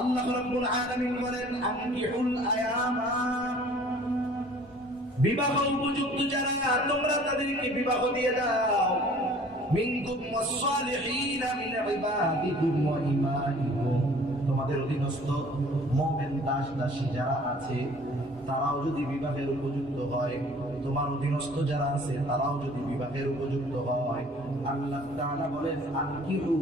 আল্লাহ রাব্বুল আলামিন বলেন আনকিহুল আয়ামা, বিবাহ উপযুক্ত যারা তোমরা তাদেরকে বিবাহ দিয়ে দাও। মিনকুম ওয়াস-সালিহিনা মিন ইবাদিকুম ওয়া ইমাইকুম, তোমাদের অধীনস্থ মুমিন দাস দাসী যারা আছে তারাও যদি বিবাহের উপযুক্ত হয়, তোমার অধীনস্থ যারা আছে তারাও যদি বিবাহের উপযুক্ত হয়, আল্লাহ তাআলা বলেন আনকিহু,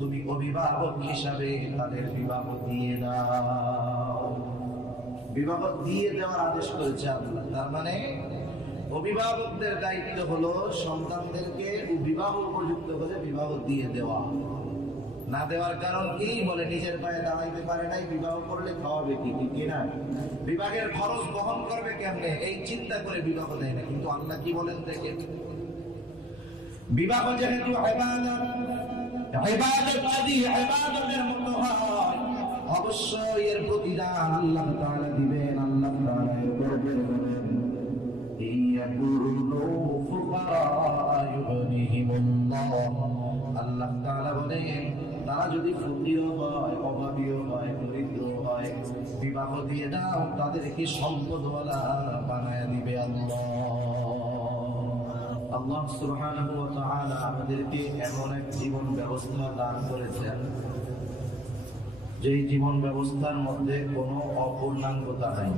তুমি অভিভাবক হিসাবে তাদের বিবাহ দিয়ে দাও। বিবাহ দিয়ে দেওয়ার আদেশ করেছে আল্লাহ। তার মানে অভিভাবকদের দায়িত্ব হলো সন্তানদেরকে বিবাহ উপযুক্ত করে বিবাহ দিয়ে দেওয়া। না দেওয়ার কারণ কি? বলে নিজের পায়ে দাঁড়াইতে পারে নাই, বিবাহ করলে খাওয়াবে কি, ঠিক না? বিবাহের খরচ বহন করবে কেমনে, এই চিন্তা করে বিবাহ দেয় না। কিন্তু আল্লাহ কি বলেন দেখে, বিবাহ যেহেতু ইবাদতের মতো হয়, অবশ্যই এর প্রতিদান আল্লাহ তাআলা দিবেন। আল্লাহ তাআলা এর পরে বলেন ইয়াকুলু ফুকারা ইউগনিহিমুল্লাহ, আল্লাহ তাআলা বলেন তারা যদি ফকির হয়, অভাবী হয়, দরিদ্র হয়, বিবাহ দিয়ে দাও, তাদেরকে সম্পদওয়ালা বানায় দিবে আল্লাহ। আল্লাহ সুবহানাহু ওয়া তাআলা আমাদেরকে এমন এক জীবন ব্যবস্থা দান করেছেন যেই জীবন ব্যবস্থার মধ্যে কোনো অপূর্ণাঙ্গতা নাই।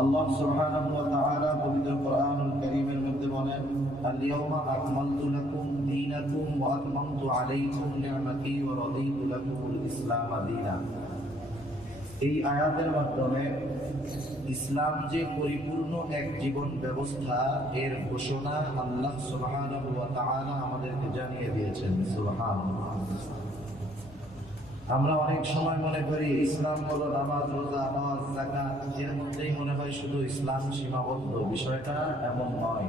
আল্লাহ সুবহানাহু ওয়া তাআলা পবিত্র কোরআনুল কারীমের মধ্যে বলেন আল-ইয়াওমা আকমালতু লাকুম দীনাকুম ওয়া আতমামতু আলাইকুম নি'মাতি ওয়া রাদিতু লাকুমুল ইসলাম দীনা। এই আয়াতের মাধ্যমে ইসলাম যে পরিপূর্ণ এক জীবন ব্যবস্থা এর ঘোষণা আল্লাহ সুবহানাহু ওয়া তাআলা আমাদেরকে জানিয়ে দিয়েছেন। সুবহানাল্লাহ। আমরা অনেক সময় মনে করি ইসলাম হলো নামাজ, রোজা, হজ, যাকাত, এর মধ্যেই মনে হয় শুধু ইসলাম সীমাবদ্ধ। বিষয়টা এমন নয়।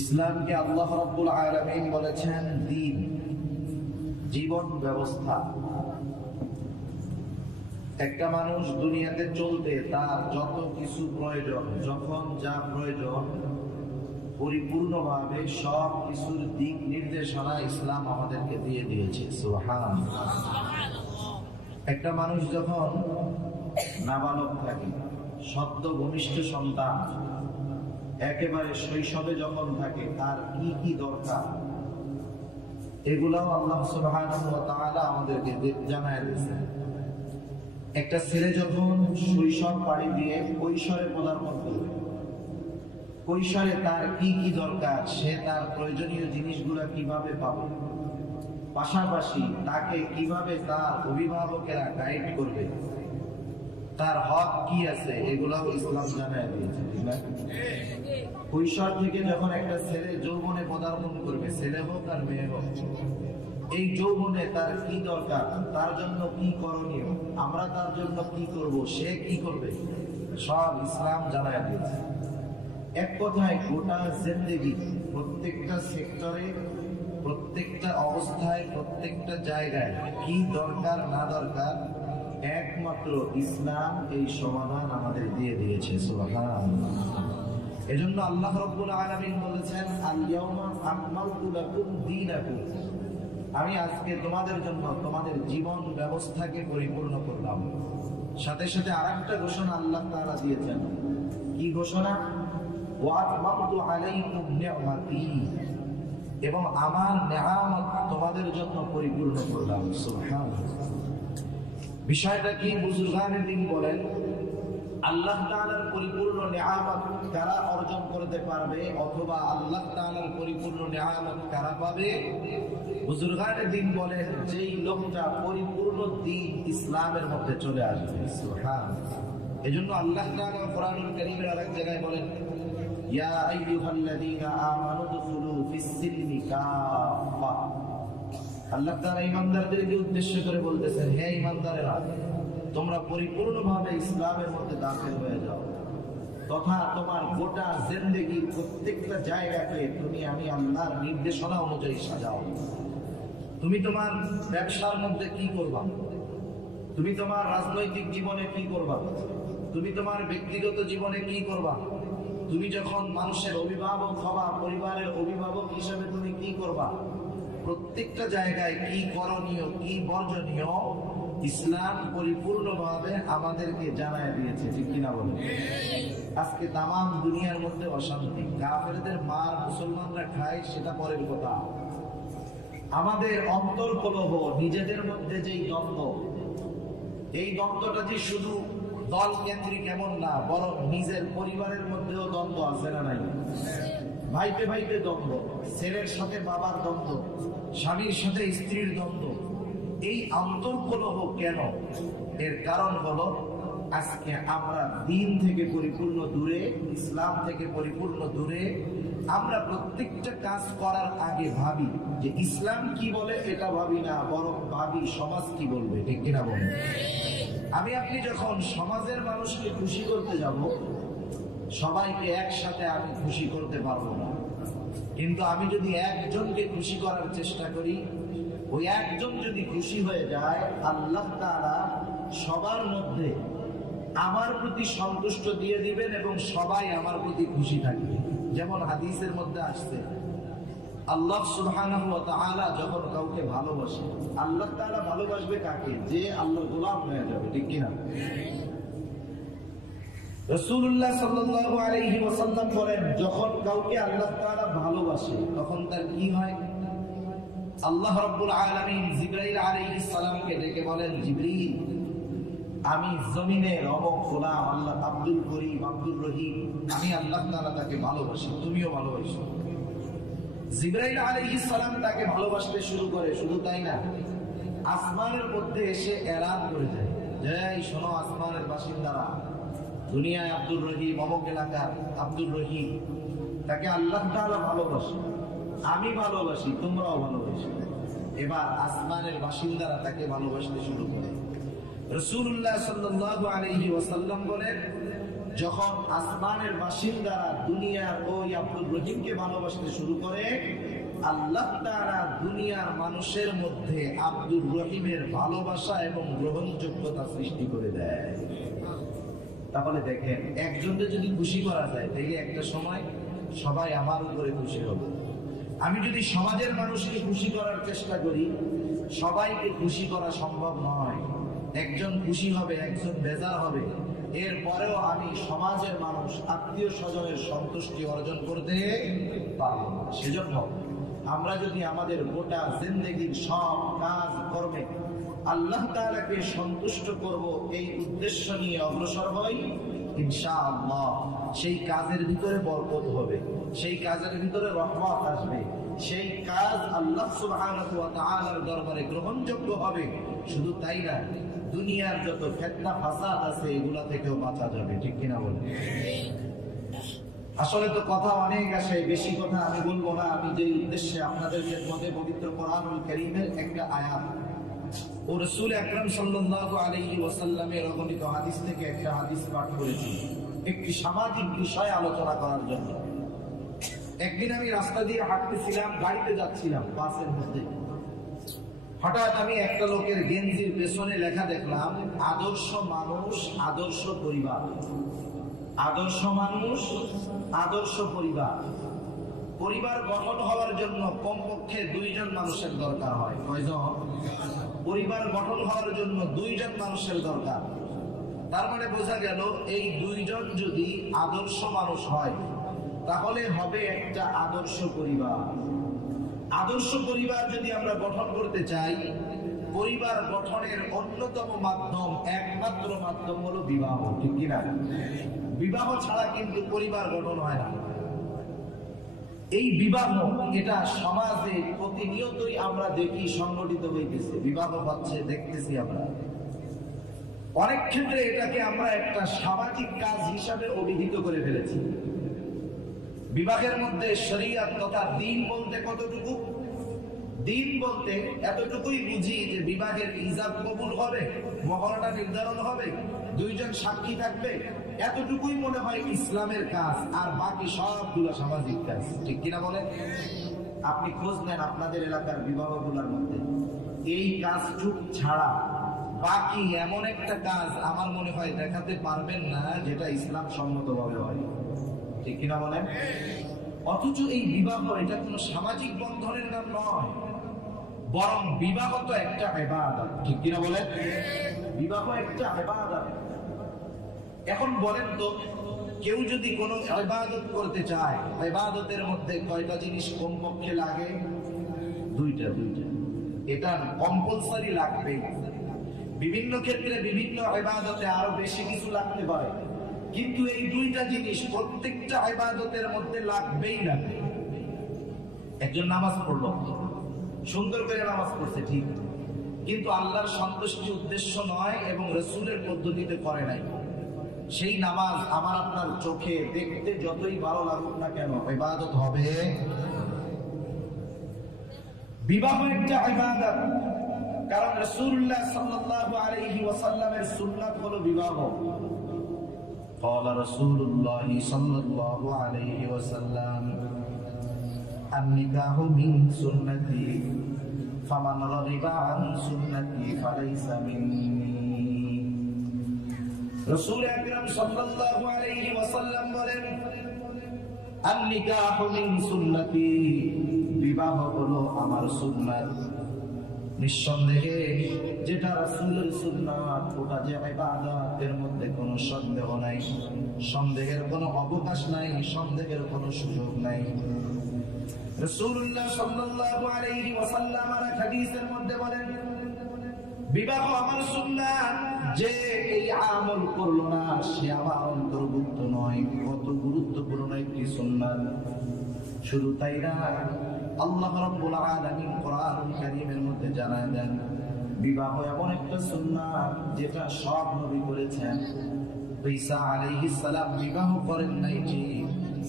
ইসলামকে আল্লাহ রাব্বুল আলামিন বলেছেন দ্বীন, জীবন ব্যবস্থা। একটা মানুষ দুনিয়াতে চলতে তার যত কিছু প্রয়োজন, যখন যা প্রয়োজন, পরিপূর্ণভাবে সব কিছুর দিক নির্দেশনা ইসলাম আমাদেরকে দিয়ে দিয়েছে। সুবহানাল্লাহ। একটা মানুষ যখন নাবালক থাকে, সদ্য ভূমিষ্ঠ সন্তান, একেবারে শৈশবে যখন থাকে, তার কি কি দরকার এগুলাও আল্লাহ সুবহানাহু ওয়া তাআলা আমাদেরকে জানায় দিয়েছেন। একটা ছেলে যখন শৈশব পাড়ি দিয়ে কৈশোরে পদার্পণ করবে, কৈশোরে তার কি কি দরকার, সে তার প্রয়োজনীয় জিনিসগুলো কিভাবে পাবে, পাশাপাশি তাকে কিভাবে তার অভিভাবকেরা গাইড করবে, তার হক কি আছে, এগুলাও ইসলাম জানায় দিয়েছে। কৈশোর থেকে যখন একটা ছেলে যৌবনে পদার্পণ করবে, ছেলে হোক আর মেয়ে হোক, এই যৌবনে তার কি দরকার, তার জন্য কি করণীয়, আমরা তার জন্য কি করব, সে কি করবে, সব ইসলাম জানায় দিয়েছে। এক কথায় গোটা জিন্দেগি, প্রত্যেকটা সেক্টরে, প্রত্যেকটা অবস্থায়, প্রত্যেকটা জায়গায় কি দরকার না দরকার, একমাত্র ইসলাম এই সমাধান আমাদের দিয়ে দিয়েছে। সুবহানাল্লাহ। এজন্য আল্লাহ রাব্বুল আলামিন বলেছেন আল-ইয়াওমা আকমালতু লাকুম দীনাকুম, আমি আজকে তোমাদের জন্য তোমাদের জীবন ব্যবস্থাকে পরিপূর্ণ করলাম। সাথে সাথে আরেকটা ঘোষণা আল্লাহ তাআলা দিয়েছেন। কি ঘোষণা? ওয়া আতমামতু আলাইকুম নি'মাতি, এবং আমার নেয়ামত তোমাদের জন্য পরিপূর্ণ করলাম। সুবহানাল্লাহ। বিষয়টা কি? বুজুর্গানে দিন বলেন আল্লাহ তাআলার পরিপূর্ণ নেয়ামত কারা অর্জন করতে পারবে, অথবা আল্লাহ তাআলার পরিপূর্ণ নেয়ামত কারা পাবে? বুজুর্গানে দিন বলেন যেই লোকটা পরিপূর্ণ দ্বীন ইসলামের মধ্যে চলে আসবে। সুবহানাল্লাহ। এজন্য আল্লাহ তাআলা কোরআনুল কারীমের আরেক জায়গায় বলেন ইয়া আইয়ুহাল্লাযীনা আমানু দুখুলু ফিস-সিলমি কাফা। আল্লাহ তাআলা ঈমানদারদেরকে উদ্দেশ্য করে বলতেছেন, হে ঈমানদারেরা, তোমরা পরিপূর্ণভাবে ইসলামের মধ্যে দাখিল হয়ে যাও, তথা তোমার গোটা জিন্দেগি প্রত্যেকটা জায়গাকে তুমি আমি আল্লাহর নির্দেশনা অনুযায়ী সাজাও। তুমি তোমার ব্যবসার মধ্যে কি করবা, তুমি তোমার রাজনৈতিক জীবনে কি করবা, তুমি তোমার ব্যক্তিগত জীবনে কি করবা, তুমি যখন মানুষের অভিভাবক হবা, পরিবারের অভিভাবক হিসেবে তুমি কি করবা, প্রত্যেকটা জায়গায় কি করণীয় কি বর্জনীয় ইসলাম পরিপূর্ণভাবে আমাদেরকে জানায় দিয়েছে, ঠিক কিনা বলেন? আজকে তামাম দুনিয়ার মধ্যে অশান্তি, কাফেরদের মার মুসলমানরা খায় সেটা পরের কথা। আমাদের অন্তর্কলহ, নিজেদের মধ্যে যেই দ্বন্দ্ব, এই দ্বন্দ্বটা যে শুধু দল কেন্দ্রিক এমন না, বরং নিজের পরিবারের মধ্যেও দ্বন্দ্ব আছে না নাই? ভাইতে ভাইতে দ্বন্দ্ব, ছেলের সাথে বাবার দ্বন্দ্ব, স্বামীর সাথে স্ত্রীর দ্বন্দ্ব। এই অন্তর্কলহ কেন? এর কারণ হলো আজকে আমরা দিন থেকে পরিপূর্ণ দূরে, ইসলাম থেকে পরিপূর্ণ দূরে। আমরা প্রত্যেকটা কাজ করার আগে ভাবি যে ইসলাম কি বলে, এটা ভাবি না, বরং ভাবি সমাজ কি বলবে, ঠিক কিনা বলবে? আপনি যখন সমাজের মানুষকে খুশি করতে যাব, সবাইকে একসাথে আমি খুশি করতে পারবো না। কিন্তু আমি যদি একজনকে খুশি করার চেষ্টা করি, ওই একজন যদি খুশি হয়ে যায়, আল্লাহ তাআলা সবার মধ্যে আমার প্রতি সন্তুষ্ট দিয়ে দিবেন এবং সবাই আমার প্রতি খুশি থাকবে। যেমন হাদিসের মধ্যে আসছে, আল্লাহ সুবহানাহু ওয়া তাআলা যখন কাউকে ভালোবাসে, আল্লাহ তাআলা ভালোবাসবে কাকে? যে আল্লাহর গোলাম হয়ে যাবে, ঠিক কিনা? রাসূলুল্লাহ সাল্লাল্লাহু আলাইহি ওয়াসাল্লাম বলেন, যখন কাউকে আল্লাহ তাআলা ভালোবাসে তখন তার কি হয়? আল্লাহ রাব্বুল আলামিন জিবরাইল আলাইহিস সালামকে ডেকে বলেন, জিবরিল, আমি জমিনের অমুক গোলাম আল্লাহ আব্দুল করিম, আব্দুর রহিম, আমি আল্লাহ তাআলা তাকে ভালোবাসি, তুমিও ভালোবাসো। জিবরাইল আলাইহিস সালাম তাকে ভালোবাসতে শুরু করে। শুধু তাই না, আসমানের মধ্যে এসে এলান করে যায়, যে এই শোনো আসমানের বাসিন্দারা, দুনিয়ায় আব্দুর রহিম, অমুক এলাকার আব্দুর রহিম, তাকে আল্লাহ তাআলা ভালোবাসে, আমি ভালোবাসি, তোমরাও ভালোবাসো। এবার আসমানের বাসিন্দারা তাকে ভালোবাসতে শুরু করে। রাসূলুল্লাহ সাল্লাল্লাহু আলাইহি ওয়াসাল্লাম বলেন, যখন আসমানের বাসিন্দারা দুনিয়ার ওই আব্দুর রহিমকে ভালোবাসতে শুরু করে, আল্লাহ তাআলা দুনিয়ার মানুষের মধ্যে আব্দুর রহিমের ভালোবাসা এবং গ্রহণযোগ্যতা সৃষ্টি করে দেয়। তাহলে দেখেন, একজনকে যদি খুশি করা যায়, তাহলে একটা সময় সবাই আমার উপরে খুশি হবে। আমি যদি সমাজের মানুষকে খুশি করার চেষ্টা করি, সবাইকে খুশি করা সম্ভব নয়। একজন খুশি হবে, একজন বেজার হবে, এরপরেও আমি সমাজের মানুষ, আত্মীয় স্বজনের সন্তুষ্টি অর্জন করতে পারবো না। সেজন্য আমরা যদি আমাদের গোটা জিন্দেগির সব কাজ কর্মে আল্লাহ তাআলাকে সন্তুষ্ট করব এই উদ্দেশ্য নিয়ে অগ্রসর হই, ইনশাআল্লাহ সেই কাজের ভিতরে বরকত হবে, সেই কাজের ভিতরে রহমত আসবে, সেই কাজ আল্লাহ সুবহানাহু ওয়া তাআলার দরবারে গ্রহণযোগ্য হবে। শুধু তাই না, দুনিয়ার যত ফিতনা ফাসাদ আছে এগুলা থেকেও বাঁচা যাবে, ঠিক কিনা বলেন? আসলে তো কথা অনেক আসে, বেশি কথা আমি বলবো না। আমি যে উদ্দেশ্যে আপনাদের মধ্যে পবিত্র কোরআনুল কারীমের একটা আয়াত ও রাসূল আকরাম সাল্লাল্লাহু আলাইহি ওয়াসাল্লামের অগণিত হাদিস থেকে একটা হাদিস পাঠ করেছি, একটি সামাজিক বিষয় আলোচনা করার জন্য। একদিন আমি রাস্তা দিয়ে হাঁটতেছিলাম, গাড়িতে যাচ্ছিলাম, বাসের মধ্যে। হঠাৎ আমি একটা লোকের গেঞ্জির পেছনে লেখা দেখলাম, আদর্শ মানুষ, আদর্শ পরিবার। আদর্শ মানুষ, আদর্শ পরিবার। পরিবার গঠন হওয়ার জন্য কমপক্ষে দুইজন মানুষের দরকার হয়। কয়জন? পরিবার গঠন হওয়ার জন্য দুইজন মানুষের দরকার। তার মানে বোঝা গেল, এই দুইজন যদি আদর্শ মানুষ হয়, তাহলে হবে একটা আদর্শ পরিবার। আদর্শ পরিবার যদি আমরা গঠন করতে চাই, পরিবার গঠনের অন্যতম মাধ্যম, একমাত্র মাধ্যম হলো বিবাহ, ঠিক কিনা? বিবাহ ছাড়া কিন্তু পরিবার গঠন হয় না। এই বিবাহ, এটা সমাজে প্রতিনিয়তই আমরা দেখি সংগঠিত হইতেছে, বিবাহ হচ্ছে, দেখতেছি আমরা। অনেক ক্ষেত্রে এটাকে আমরা একটা সামাজিক কাজ হিসাবে অভিহিত করে ফেলেছি। বিবাহের মধ্যে শরীয়ত তথা দ্বীন বলতে কতটুকু? দ্বীন বলতে এতটুকুই বুঝি যে বিবাহের ইজাব কবুল হবে, মহরটা নির্ধারণ হবে, দুইজন সাক্ষী থাকবে, এতটুকুই মনে হয় ইসলামের কাজ, আর বাকি সবগুলো সামাজিক কাজ, ঠিক কিনা বলেন? আপনি খোঁজ নেন আপনাদের এলাকার বিবাহগুলোর মধ্যে, এই কাজটুকু ছাড়া বাকি এমন একটা কাজ আমার মনে হয় দেখাতে পারবেন না যেটা ইসলাম সম্মতভাবে হয়, ঠিক কিনা বলেন? অথচ এই বিবাহ, এটা কোনো সামাজিক বন্ধনের নাম নয়, বরং বিবাহ তো একটা ইবাদত, ঠিক কিনা বলেন? বিবাহ একটা ইবাদত। এখন বলেন তো, কেউ যদি কোনো ইবাদত করতে চায়, ইবাদতের মধ্যে কয়টা জিনিস কমপক্ষে লাগে? দুইটা। এটা কম্পালসারি লাগবেই। বিভিন্ন ক্ষেত্রে বিভিন্ন ইবাদতে আরো বেশি কিছু লাগতে পারে, কিন্তু এই দুইটা জিনিস প্রত্যেকটা ইবাদতের মধ্যে লাগবেই না। একজন নামাজ পড়লো, সুন্দর করে নামাজ পড়ছে ঠিক, কিন্তু আল্লাহর সন্তুষ্টি উদ্দেশ্য নয় এবং রাসূলের পদ্ধতিতে করে নাই, সেই নামাজ আমার আপনার চোখে দেখতে যতই ভালো লাগুক না কেন ইবাদত হবে? বিবাহ একটা ইবাদত, কারণ রাসূলুল্লাহ সাল্লাল্লাহু আলাইহি ওয়াসাল্লামের সুন্নাত হলো বিবাহ। قال رسول الله صلى الله عليه وسلم النكاح من سنتي فمن رغب عن سنتي فليس مني। রাসূল আকরাম সাল্লাল্লাহু আলাইহি ওয়াসাল্লাম বলেন, النكاح من سنتي, বিবাহ হলো আমার সুন্নাত। নিঃসন্দেহে যেটা রাসূলের সুন্নাত ওটা যে ইবাদত, এর মধ্যে কোনো সন্দেহ নাই, সন্দেহের কোনো অবকাশ নাই, সন্দেহের কোনো সুযোগ নাই। রাসূলুল্লাহ সাল্লাল্লাহু আলাইহি ওয়াসাল্লাম আর হাদিসের মধ্যে বলেন, বিবাহ আমার সুন্নাত, যে এই আমল করলো না সে আমার অন্তর্ভুক্ত নয়। কত গুরুত্বপূর্ণ একটি সুন্নাত! শুধু তাই না, আল্লাহ রাব্বুল আলামিন কোরআনুল কারীমের মধ্যে জানায় দেন, বিবাহ এমন একটা সুন্নাত যেটা সব নবী করেছেন। ঈসা আলাইহিস সালাম বিবাহ করেন নাই, যে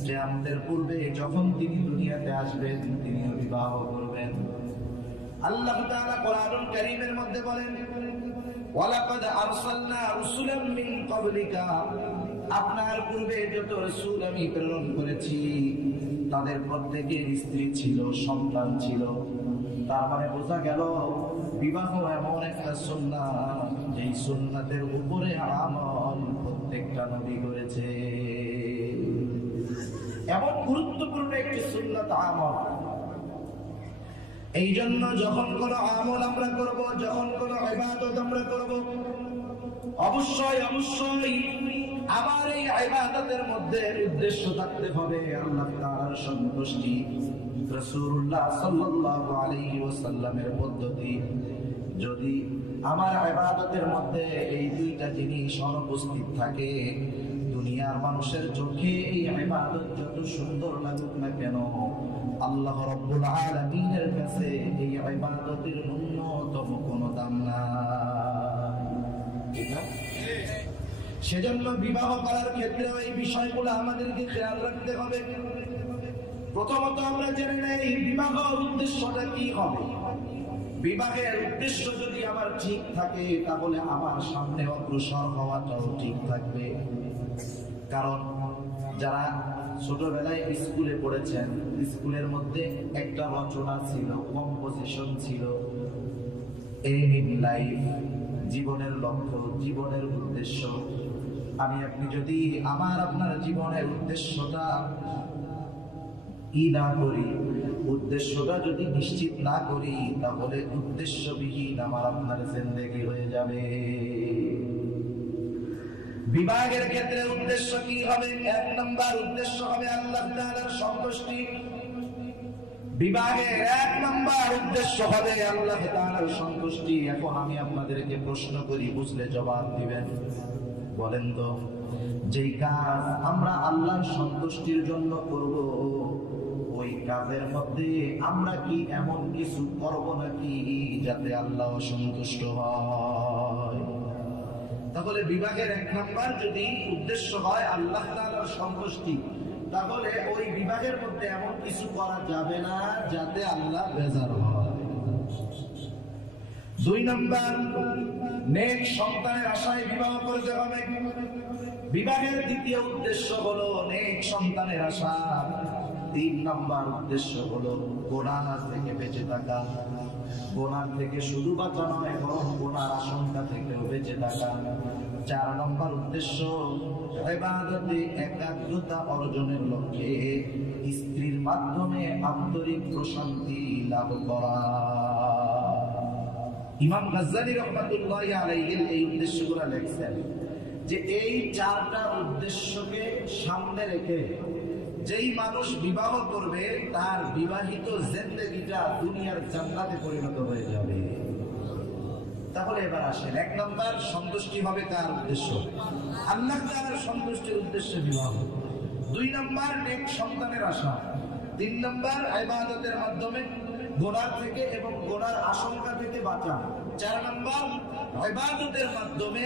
কিয়ামতের পূর্বে যখন তিনি দুনিয়াতে আসবেন তিনি বিবাহ করবেন। আল্লাহ তাআলা কোরআনুল কারীমের মধ্যে বলেন, ওয়ালাকাদ আরসালনা রাসূলাম মিন ক্বাবলিকা, আপনার পূর্বে যত রাসূল আমি প্রেরণ করেছি তাদের প্রত্যেকের স্ত্রী ছিল, সন্তান ছিল। তার মানে বোঝা গেল বিবাহ এমন একটা সুন্নাত যেই সুন্নাতের উপরে আমল প্রত্যেকটা নবী করেছে। এমন গুরুত্বপূর্ণ একটি সুন্নাত আমল। এই জন্য যখন কোন আমল আমরা করব, যখন কোন ইবাদত আমরা করব, অবশ্যই আমার এই ইবাদতের মধ্যে উদ্দেশ্য থাকতে হবে আল্লাহ তাআলার সন্তুষ্টি, রাসূলুল্লাহ সাল্লাল্লাহু আলাইহি ওয়াসাল্লামের পদ্ধতি। যদি আমার ইবাদতের মধ্যে এই দুইটা জিনিস অনুপস্থিত থাকে, দুনিয়ার মানুষের চোখে এই ইবাদত যত সুন্দর লাগুক না কেন, আল্লাহ রাব্বুল আলামিনের কাছে এই ইবাদতের ন্যূনতম কোনো দাম নাই। সেজন্য বিবাহ করার ক্ষেত্রে এই বিষয়গুলো আমাদেরকে খেয়াল রাখতে হবে। প্রথমত আমরা জেনে নেই বিবাহের উদ্দেশ্যটা কি হবে। বিবাহের উদ্দেশ্য যদি আমার ঠিক থাকে তাহলে আমার সামনে অগ্রসর হওয়াটাও ঠিক থাকবে। কারণ যারা ছোটবেলায় স্কুলে পড়েছেন, স্কুলের মধ্যে একটা রচনা ছিল, কম্পোজিশন ছিল, এইম ইন লাইফ, জীবনের লক্ষ্য, জীবনের উদ্দেশ্য। আমি আপনি যদি আমার আপনার জীবনের উদ্দেশ্যটা না করি, উদ্দেশ্যটা যদি নিশ্চিত না করি, তাহলে উদ্দেশ্যবিহীন আমার আপনার জিন্দেগি হয়ে যাবে। বিবাহের ক্ষেত্রে উদ্দেশ্য কি হবে? এক নম্বর উদ্দেশ্য হবে আল্লাহ তাআলার সন্তুষ্টি। বিবাহের এক নম্বর উদ্দেশ্য হবে আল্লাহ তাআলার সন্তুষ্টি। এখন আমি আপনাদেরকে প্রশ্ন করি, বুঝলে জবাব দিবেন। বলেন তো, যেই কাজ আমরা আল্লাহর সন্তুষ্টির জন্য করব, ওই কাজের মধ্যে আমরা কি এমন কিছু করব নাকি যাতে আল্লাহ অসন্তুষ্ট হয়? তাহলে বিবাহের এক নম্বর যদি উদ্দেশ্য হয় আল্লাহ তাআলার সন্তুষ্টি, তাহলে ওই বিবাহের মধ্যে এমন কিছু করা যাবে না যাতে আল্লাহ বেজার হয়। দুই নম্বর, নেক সন্তানের আশায় বিবাহ করতে হবে। বিবাহের দ্বিতীয় উদ্দেশ্য হলো নেক সন্তানের আশা। তিন নম্বর উদ্দেশ্য হলো গুনাহ থেকে বেঁচে থাকা। গুনাহ থেকে শুধু বাঁচা নয়, বরং গুনাহর আশঙ্কা থেকেও বেঁচে থাকা। চার নম্বর উদ্দেশ্য ইবাদতে একাগ্রতা অর্জনের লক্ষ্যে স্ত্রীর মাধ্যমে আন্তরিক প্রশান্তি লাভ করা। ইমাম গাজ্জালী রাহমাতুল্লাহি আলাইহি এই উদ্দেশ্যগুলো লেখছেন যে এই চারটা উদ্দেশ্যকে সামনে রেখে যেই মানুষ বিবাহ করবে তার বিবাহিত জিন্দেগিটা দুনিয়ার জান্নাতে পরিণত হয়ে যাবে। তাহলে এবার আসেন, 1 নম্বর সন্তুষ্টি হবে কার উদ্দেশ্য? আল্লাহ তাআলার সন্তুষ্টির উদ্দেশ্যে বিবাহ। 2 নম্বর নেক সন্তানের আশা। 3 নম্বর ইবাদতের মাধ্যমে গুনাহ থেকে এবং গুনার আশঙ্কা থেকে বাঁচা। 4 নম্বর ইবাদতের মাধ্যমে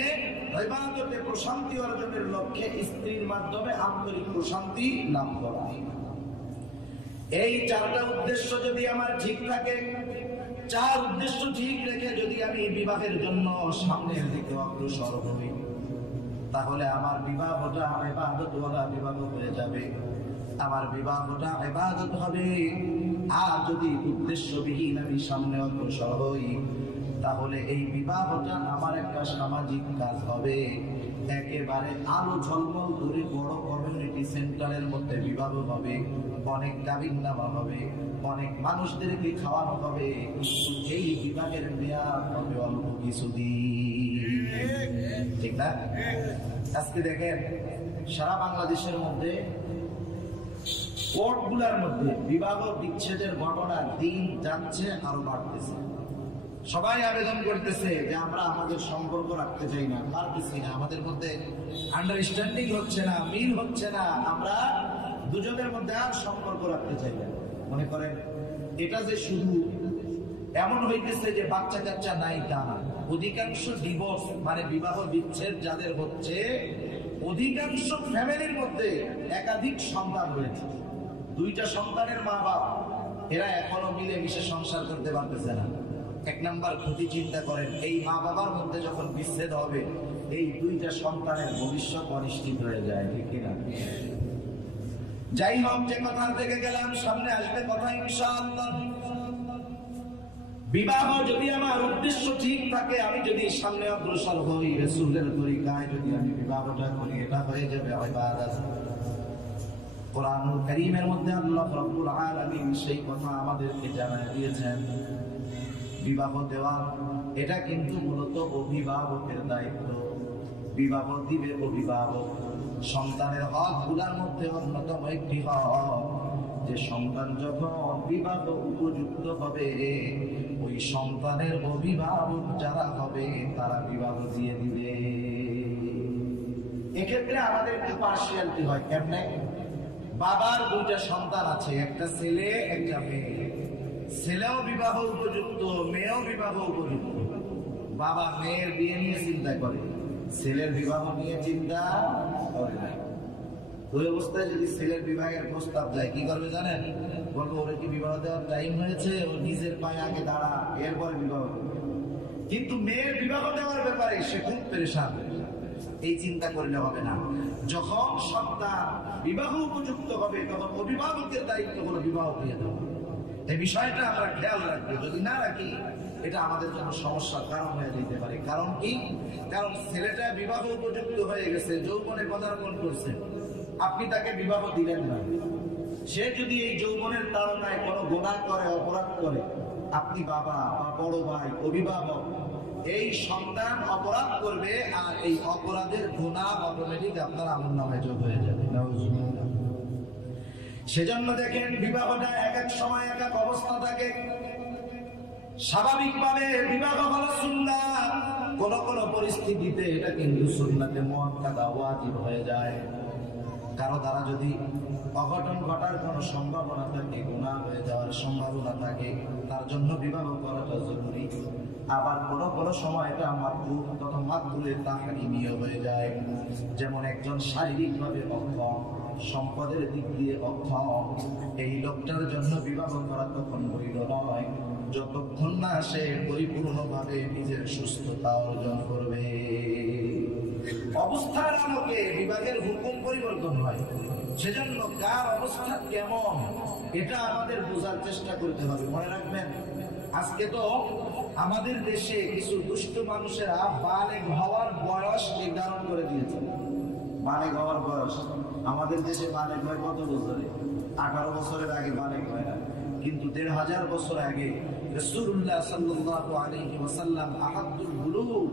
ইবাদতে প্রশান্তি অর্জনের লক্ষ্যে স্ত্রীর মাধ্যমে আন্তরিক প্রশান্তি লাভ করা। এই 4টা উদ্দেশ্য যদি আমার ঠিক থাকে, 4 উদ্দেশ্য ঠিক রেখে যদি আমি বিবাহের জন্য সামনের দিকে অগ্রসর হই, তাহলে আমার বিবাহটা ইবাদতওয়ালা বিবাহ হয়ে যাবে, আমার বিবাহটা ইবাদত হবে। আর যদি উদ্দেশ্যবিহীন আমি সামনে অগ্রসর হই, তাহলে এই বিবাহটা আমার একটা সামাজিক কাজ হবে। একেবারে আলো ঝলমল করে বড় কমিউনিটি সেন্টারের মধ্যে বিবাহ হবে, অনেক দাবিনামা হবে, অনেক মানুষদেরকে খাওয়ানো হবে, কিন্তু এই বিবাহের মেয়াদ হবে অল্প কিছুদিন, ঠিক না? আজকে দেখেন সারা বাংলাদেশের মধ্যে কোর্টগুলোর মধ্যে বিবাহ বিচ্ছেদের ঘটনা দিন যাচ্ছে আরো বাড়তেছে। সবাই আবেদন করতেছে যে আমরা আমাদের সম্পর্ক রাখতে চাই না, পারতেছি না, আমাদের মধ্যে আন্ডারস্ট্যান্ডিং হচ্ছে না, মিল হচ্ছে না, আমরা দুজনের মধ্যে আর সম্পর্ক রাখতে চাই না। মনে করেন এটা যে শুধু এমন হইতেছে যে বাচ্চা কাচ্চা নাই তা না, অধিকাংশ ডিভোর্স মানে বিবাহ বিচ্ছেদ যাদের হচ্ছে, অধিকাংশ ফ্যামিলির মধ্যে একাধিক সন্তান রয়েছে। 2টা সন্তানের মা বাপ এরা এখনো মিলেমিশে সংসার করতে পারতেছে না। 1 নম্বর ক্ষতি চিন্তা করেন, এই মা বাবার মধ্যে যখন বিচ্ছেদ হবে, এই 2টা সন্তানের ভবিষ্যৎ অনিশ্চিত হয়ে যায়, ঠিক কিনা? যাই হোক, যে কথা থেকে গেলাম সামনে আসবে কথা ইনশাআল্লাহ। বিবাহ যদি আমার উদ্দেশ্য ঠিক থাকে, আমি যদি সামনে অগ্রসর হই রাসূলের তরিকায় যদি আমি বিবাহটা করি, এটা হয়ে যাবে ইবাদত। কোরআনুল কারীমের মধ্যে আল্লাহ রাব্বুল আলামিন সেই কথা আমাদেরকে জানায় দিয়েছেন। বিবাহ দেওয়া এটা কিন্তু মূলত অভিভাবকের দায়িত্ব। বিবাহ দিবে অভিভাবক। সন্তানের হকগুলোর মধ্যে অন্যতম একটি হক যে সন্তান যখন বিবাহ উপযুক্ত হবে, ওই সন্তানের অভিভাবক যারা হবে তারা বিবাহ দিয়ে দিবে। এক্ষেত্রে আমাদের একটু পার্সিয়ালিটি হয়। কেমনে? বাবার 2টা সন্তান আছে, একটা ছেলে একটা মেয়ে। ছেলেও বিবাহ উপযুক্ত, মেয়েও বিবাহ উপযুক্ত। বাবা মেয়ের বিয়ে নিয়ে চিন্তা করে, ছেলের বিবাহ নিয়ে চিন্তা করে না। ওই অবস্থায় যদি ছেলের বিবাহের প্রস্তাব যায়, কি করবে জানেন? বলবো ওরে কি বিবাহ দেওয়ার টাইম হয়েছে, ও নিজের পায়ে আগে দাঁড়া, এরপরে বিবাহ করবে। কিন্তু মেয়ের বিবাহ দেওয়ার ব্যাপারে সে খুব পেরেশান। এই চিন্তা করলে হবে না। যখন সন্তান বিবাহ উপযুক্ত হবে, তখন অভিভাবকের দায়িত্ব হলো বিবাহ দিয়ে দেওয়া। এই বিষয়টা আমরা খেয়াল রাখবো। যদি না রাখি, এটা আমাদের জন্য সমস্যার কারণ হয়ে যেতে পারে। কারণ কি? কারণ ছেলেটা বিবাহ উপযুক্ত হয়ে গেছে, যৌবনে পদার্পণ করছে, আপনি তাকে বিবাহ দিলেন না। সে যদি এই যৌবনের তাড়নায় কোনো গুনাহ করে, অপরাধ করে, আপনি বাবা বা বড় ভাই অভিভাবক, এই সন্তান অপরাধ করবে, আর এই অপরাধের গুনাহ অটোমেটিক আপনার আমলনামায় যোগ হয়ে যাবে। নাউজুবিল্লাহ। সেজন্য দেখেন বিবাহটা এক এক সময় এক এক অবস্থা থাকে। স্বাভাবিকভাবে বিবাহ হলো সুন্নাত, কোন কোন পরিস্থিতিতে এটা কিন্তু সুন্নাতে মুআক্কাদা ওয়াজিব হয়ে যায়। কারো দ্বারা যদি অঘটন ঘটার কোনো সম্ভাবনা থাকে, গুনাহ হয়ে যাওয়ার সম্ভাবনা থাকে, তার জন্য বিবাহ করাটা জরুরি। আবার কোনো কোনো সময় এটা মাকরুহ তথা মাকরুহে তাহরিমিয় হয়ে যায়। যেমন একজন শারীরিকভাবে অক্ষম, সম্পদের দিক দিয়ে অক্ষম, এই লোকটার জন্য বিবাহ করা তখন বৈধ নয়, যতক্ষণ না সে পরিপূর্ণভাবে নিজের সুস্থতা অর্জন করবে। অবস্থার আলোকে বিবাহের হুকুম পরিবর্তন হয়। সেজন্য কার অবস্থা কেমন এটা আমাদের বোঝার চেষ্টা করতে হবে। মনে রাখবেন, আজকে তো আমাদের দেশে কিছু দুষ্ট মানুষেরা বালেগ হওয়ার বয়স নির্ধারণ করে দিয়েছে। বালেগ হওয়ার বয়স আমাদের দেশে বালেগ হয় কত বছরে? 18 বছরের আগে বালেগ হয় না, কিন্তু 1500 বছর আগে রাসূলুল্লাহ সাল্লাল্লাহু আলাইহি ওয়াসাল্লাম আহাদুল বুলুগ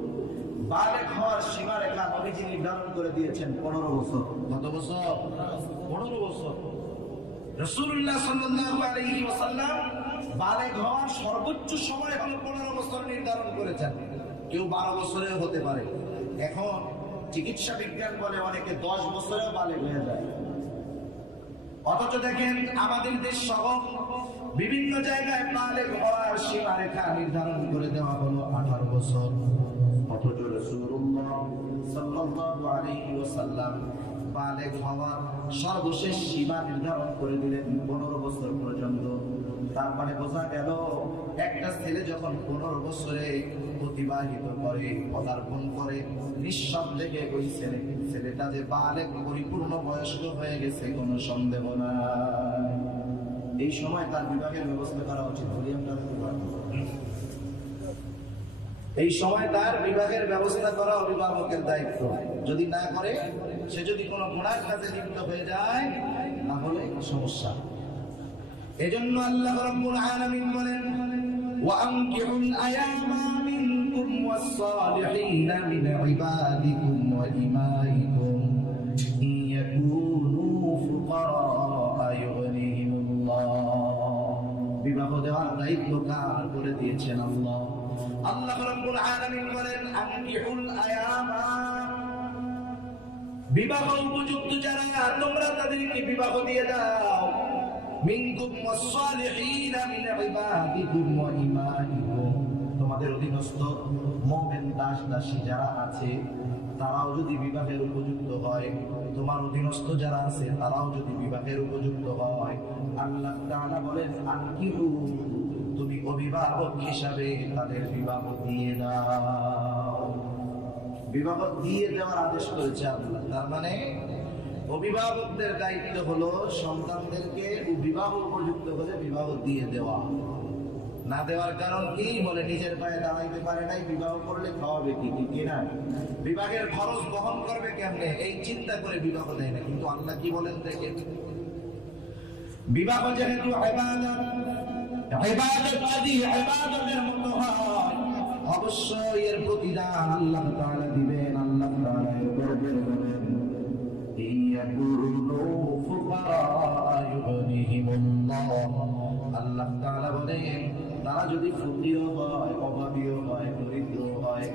বালেগ হওয়ার সীমারেখা নবীজি নির্ধারণ করে দিয়েছেন 15 বছর। কত বছর? 15 বছর। রাসূলুল্লাহ সাল্লাল্লাহু আলাইহি ওয়াসাল্লাম বালেগ হওয়ার সর্বোচ্চ সময় হলো 15 বছর নির্ধারণ করেছেন। কেউ 12 বছরেও হতে পারে। এখন চিকিৎসা বিজ্ঞান বলে অনেকে 10 বছরেও বালেগ হয়ে যায়। অথচ দেখেন আমাদের দেশ সহ বিভিন্ন জায়গায় বালেগ হওয়ার সীমারেখা নির্ধারণ করে দেওয়া হলো 18 বছর। অথচ রাসূলুল্লাহ সাল্লাল্লাহু আলাইহি ওয়াসাল্লাম বালেগ হওয়ার সর্বশেষ সীমা নির্ধারণ করে দিলেন 15 বছর পর্যন্ত। তার মানে বোঝা গেল একটা ছেলে যখন 15 বছরে অতিবাহিত করে, পদার্পণ করে, নিঃসন্দেহে ওই ছেলেটা যে বালেগ পরিপূর্ণ বয়স্ক হয়ে গেছে কোনো সন্দেহ নাই। এই সময় তার বিবাহের ব্যবস্থা করা উচিত। এই সময় তার বিবাহের ব্যবস্থা করা অভিভাবকের দায়িত্ব। যদি না করে, সে যদি কোনো গুনাহের কাজে লিপ্ত হয়ে যায়, তাহলে সমস্যা। এজন্য আল্লাহ রাব্বুল আলামিন বলেন, ওয়াআনকিহুল আয়ামা মিনকুম ওয়াস-সালিহিনা মিন ইবাদিকুম ওয়া ইমাইকুম ইয়াকুনু ফুকারা ইউগনিহিমুল্লাহ। বিবাহ দেওয়ার দায়িত্ব কার করে দিয়েছেন? আল্লাহ। আল্লাহ রাব্বুল আলামিন বলেন, আনকিহুল আয়ামা, বিবাহ উপযুক্ত যারা তোমরা তাদেরকে বিবাহ দিয়ে দাও। মিনকুম ওয়াস-সালিহিনা মিন ইবাদিকুম ওয়া ইমাইকুম, তোমাদের অধীনস্থ মুমিন দাস দাসী যারা আছে তারাও যদি বিবাহের উপযুক্ত হয়, তোমার অধীনস্থ যারা আছে তারাও যদি বিবাহের উপযুক্ত হয়, আল্লাহ তাআলা বলেন আনকিহু, তুমি অভিভাবক হিসাবে তাদের বিবাহ দিয়ে দাও। বিবাহ দিয়ে দেওয়ার আদেশ করেছে আল্লাহ। তার মানে অভিভাবকদের দায়িত্ব হলো সন্তানদেরকে বিবাহ উপযুক্ত হলে বিবাহ দিয়ে দেওয়া। না দেওয়ার কারণ কি? বলে নিজের পায়ে দাঁড়াইতে পারে নাই, বিবাহ করলে খাওয়াবে কি? ঠিক না? বিবাহের খরচ বহন করবে কেমনে, এই চিন্তা করে বিবাহ দেয় না। কিন্তু আল্লাহ কি বলেন দেখেন, বিবাহ যেহেতু ইবাদত, ইবাদত যদি ইবাদতের মতো হয়, অবশ্যই এর প্রতিদান আল্লাহ তাআলা দিবেন। আল্লাহ তাআলা করবেন বলেন, ইয়াকুনু ফুকারা ইউগনিহিমুল্লাহ। আল্লাহ তাআলা বলেন, তারা যদি ফকির হয়, অভাবীও হয়, দরিদ্র হয়,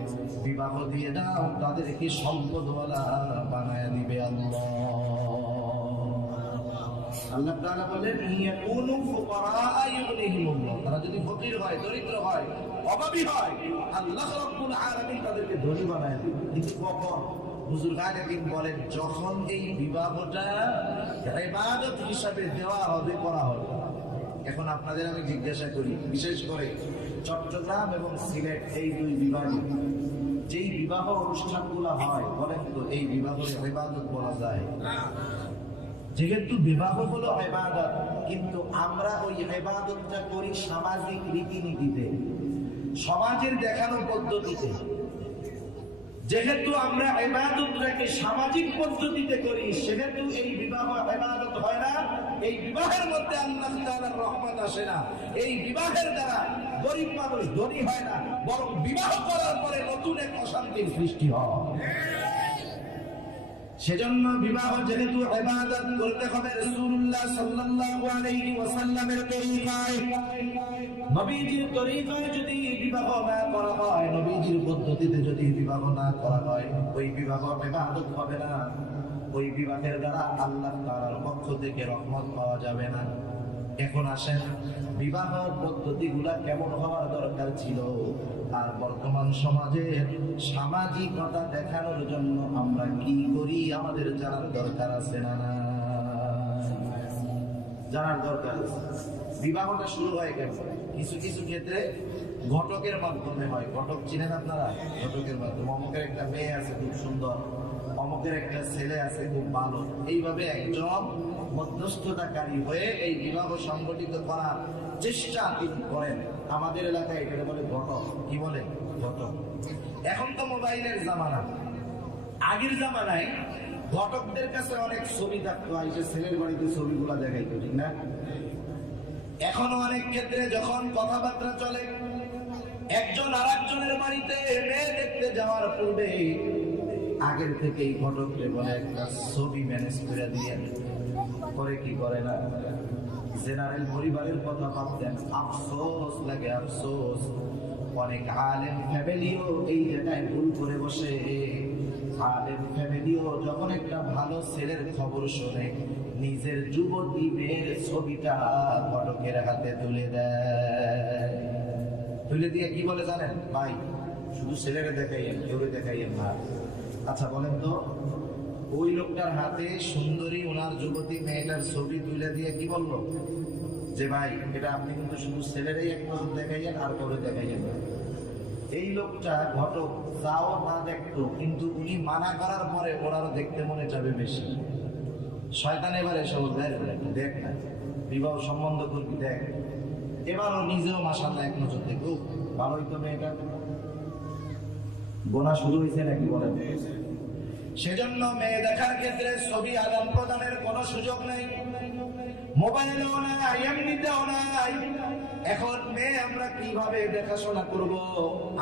বিবাহ দিয়ে দাও, তাদেরকে সম্পদওয়ালা বানায় দিবে আল্লাহ। আল্লাহ তাআলা বলেন, ইয়াকুনু ফুকারা ইউগনিহিমুল্লাহ। তারা যদি ফকির হয়, দরিদ্র হয়, অভাবী হয়, আল্লাহ রাব্বুল আলামিন তাদেরকে ধনী বানায় দিবে। কিন্তু কখন? বুজুর্গানে দিন বলেন, যখন এই বিবাহটা ইবাদত হিসাবে দেওয়া হবে, করা হবে। এখন আপনাদের আমি জিজ্ঞাসা করি, বিশেষ করে চট্টগ্রাম এবং সিলেট এই দুই বিভাগে যেই বিবাহ অনুষ্ঠানগুলো হয়, বলেন তো এই বিবাহের ইবাদত বলা যায়? যেহেতু বিবাহ হলো ইবাদত, কিন্তু আমরা ওই ইবাদতটা করি সামাজিক রীতিনীতিতে, সমাজের দেখানো পদ্ধতিতে। যেহেতু আমরা ইবাদতটাকে সামাজিক পদ্ধতিতে করি, সেহেতু এই বিবাহ ইবাদত হয় না। এই বিবাহের মধ্যে আল্লাহ তাআলার রহমত আসে না। এই বিবাহের দ্বারা গরিব মানুষ ধনী হয় না, বরং বিবাহ করার পরে নতুন এক অশান্তির সৃষ্টি হয়। সেজন্য বিবাহ যেহেতু ইবাদত, করতে হবে রাসূলুল্লাহ সাল্লাল্লাহু আলাইহি ওয়াসাল্লামের তরিকায়। নবীজির তরিকায় যদি বিবাহ না করা হয়, নবীজির পদ্ধতিতে যদি বিবাহ না করা হয়, ওই বিবাহ ইবাদত হবে না। ওই বিবাহের দ্বারা আল্লাহ তাআলার পক্ষ থেকে রহমত পাওয়া যাবে না। এখন আসেন, বিবাহ পদ্ধতিগুলা কেমন হওয়ার দরকার ছিল, আর বর্তমান সমাজের সামাজিকতা দেখানোর জন্য আমরা কি করি, আমাদের জানার দরকার আছে না? জানার দরকার আছে। বিবাহটা শুরু হয় কেমন? কিছু কিছু ক্ষেত্রে ঘটকের মাধ্যমে হয়। ঘটক চিনেন আপনারা? ঘটকের মাধ্যমে, অমুকের একটা মেয়ে আছে খুব সুন্দর, অমুকের একটা ছেলে আছে খুব ভালো, এইভাবে একজন মধ্যস্থতাকারী হয়ে এই বিবাহ সংগঠিত করার চেষ্টা তিনি করেন। আমাদের এলাকায় এটা বলে ঘটক। কি বলে? ঘটক। এখন তো মোবাইলের জামানা। আগের জামানায় ঘটকদের কাছে অনেক ছবি থাকতো, এসে ছেলের বাড়িতে ছবিগুলা দেখাইতো, ঠিক না? এখনো অনেক ক্ষেত্রে যখন কথাবার্তা চলে, একজন আরেকজনের বাড়িতে মেয়ে দেখতে যাওয়ার পূর্বে আগের থেকেই ঘটককে বলে একটা ছবি ম্যানেজ করে দিয়ে করে, কি করে না? জেনারেল পরিবারের কথা ভাবতেন, আফসোস লাগে, আফসোস। অনেক আলেম ফ্যামিলিও এই জায়গায় ভুল করে বসে। আলেম ফ্যামিলিও যখন একটা ভালো ছেলের খবর শোনে, নিজের যুবতী মেয়ের ছবিটা ঘটকের হাতে তুলে দেয়। তুলে দিয়ে কি বলে জানেন? ভাই, শুধু ছেলেরে দেখাইয়েন, কেউরে দেখাইয়েন না। আচ্ছা বলেন তো, ওই লোকটার হাতে সুন্দরী ওনার যুবতী মেয়েটার ছবি তুলে দিয়ে কি বললো? যে ভাই, এটা আপনি কিন্তু শুধু ছেলেরাই এক নজর দেখাইয়েন, আর কাউরে দেখাইয়েন না। এই লোকটা ঘটক যাও না দেখতো, কিন্তু উনি মানা করার পরে ওনারও দেখতে মনে যাবে বেশি। শয়তান এবার এসে দেখ না, বিবাহ সম্বন্ধ করবি, দেখ। এবারও নিজেও মাশাআল্লাহ এক নজর দেখো, ভালোই তো মেয়েটা। গোনা শুরু হয়েছে নাকি বলেন? সেজন্য মেয়ে দেখার ক্ষেত্রে ছবি আদান প্রদানের কোনো সুযোগ নেই, মোবাইলেও নাই, এমনিতেও নাই। এখন মেয়ে আমরা কিভাবে দেখাশোনা করব?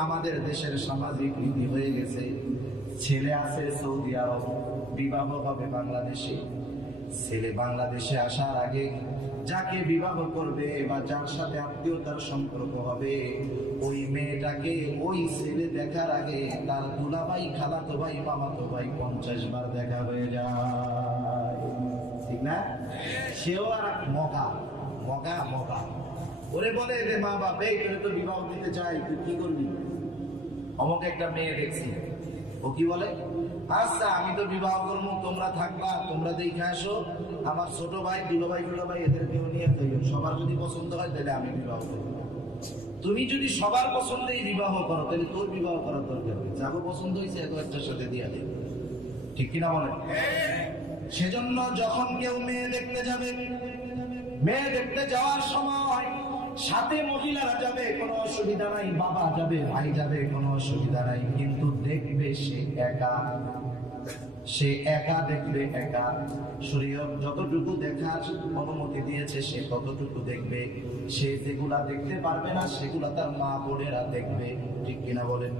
আমাদের দেশের সামাজিক রীতি হয়ে গেছে, ছেলে আছে সৌদি আরব, বিবাহ হবে বাংলাদেশে। ছেলে বাংলাদেশে আসার আগে যাকে বিবাহ করবে বা যার সাথে আত্মীয়তার সম্পর্ক হবে, ওই মেয়েটাকে ওই ছেলে দেখার আগে তার দুলাভাই, খালাতো ভাই, মামাতো ভাই 50 বার দেখা হয়ে যায়, ঠিক না? সেও আর মগা মগা মগা ওরে বলে যে মা বাপ, এই তোরে তো বিবাহ দিতে চাই, তুই কি করবি? অমুক একটা মেয়ে দেখছি, ও কি বলে, আচ্ছা আমি তো বিবাহ করবো, তোমরা থাকবা, তোমরা দেখে আসো, আমার ছোট ভাই, দুলো ভাই, এদেরকেও নিয়ে যাইও, সবার যদি পছন্দ হয় তাহলে আমি বিবাহ করবো। তুমি যদি সবার পছন্দেই বিবাহ করো, তাহলে তোর বিবাহ করার দরকার নেই, যাকে পছন্দ হয়েছে এক একটার সাথে দিয়ে দেবে, ঠিক কিনা বলে? সেজন্য যখন কেউ মেয়ে দেখতে যাবে, মেয়ে দেখতে যাওয়ার সময় সাথে মহিলারা যাবে, কোনো অসুবিধা নাই, বাবা যাবে, ভাই যাবে, কোনো অসুবিধা নাই, কিন্তু দেখবে সে একা। সে একা দেখবে, একা। শরীয়ত যতটুকু দেখার অনুমতি দিয়েছে সে ততটুকু দেখবে। সে যেগুলা দেখতে পারবে না সেগুলা তার মা বোনেরা দেখবে, ঠিক কিনা বলেন?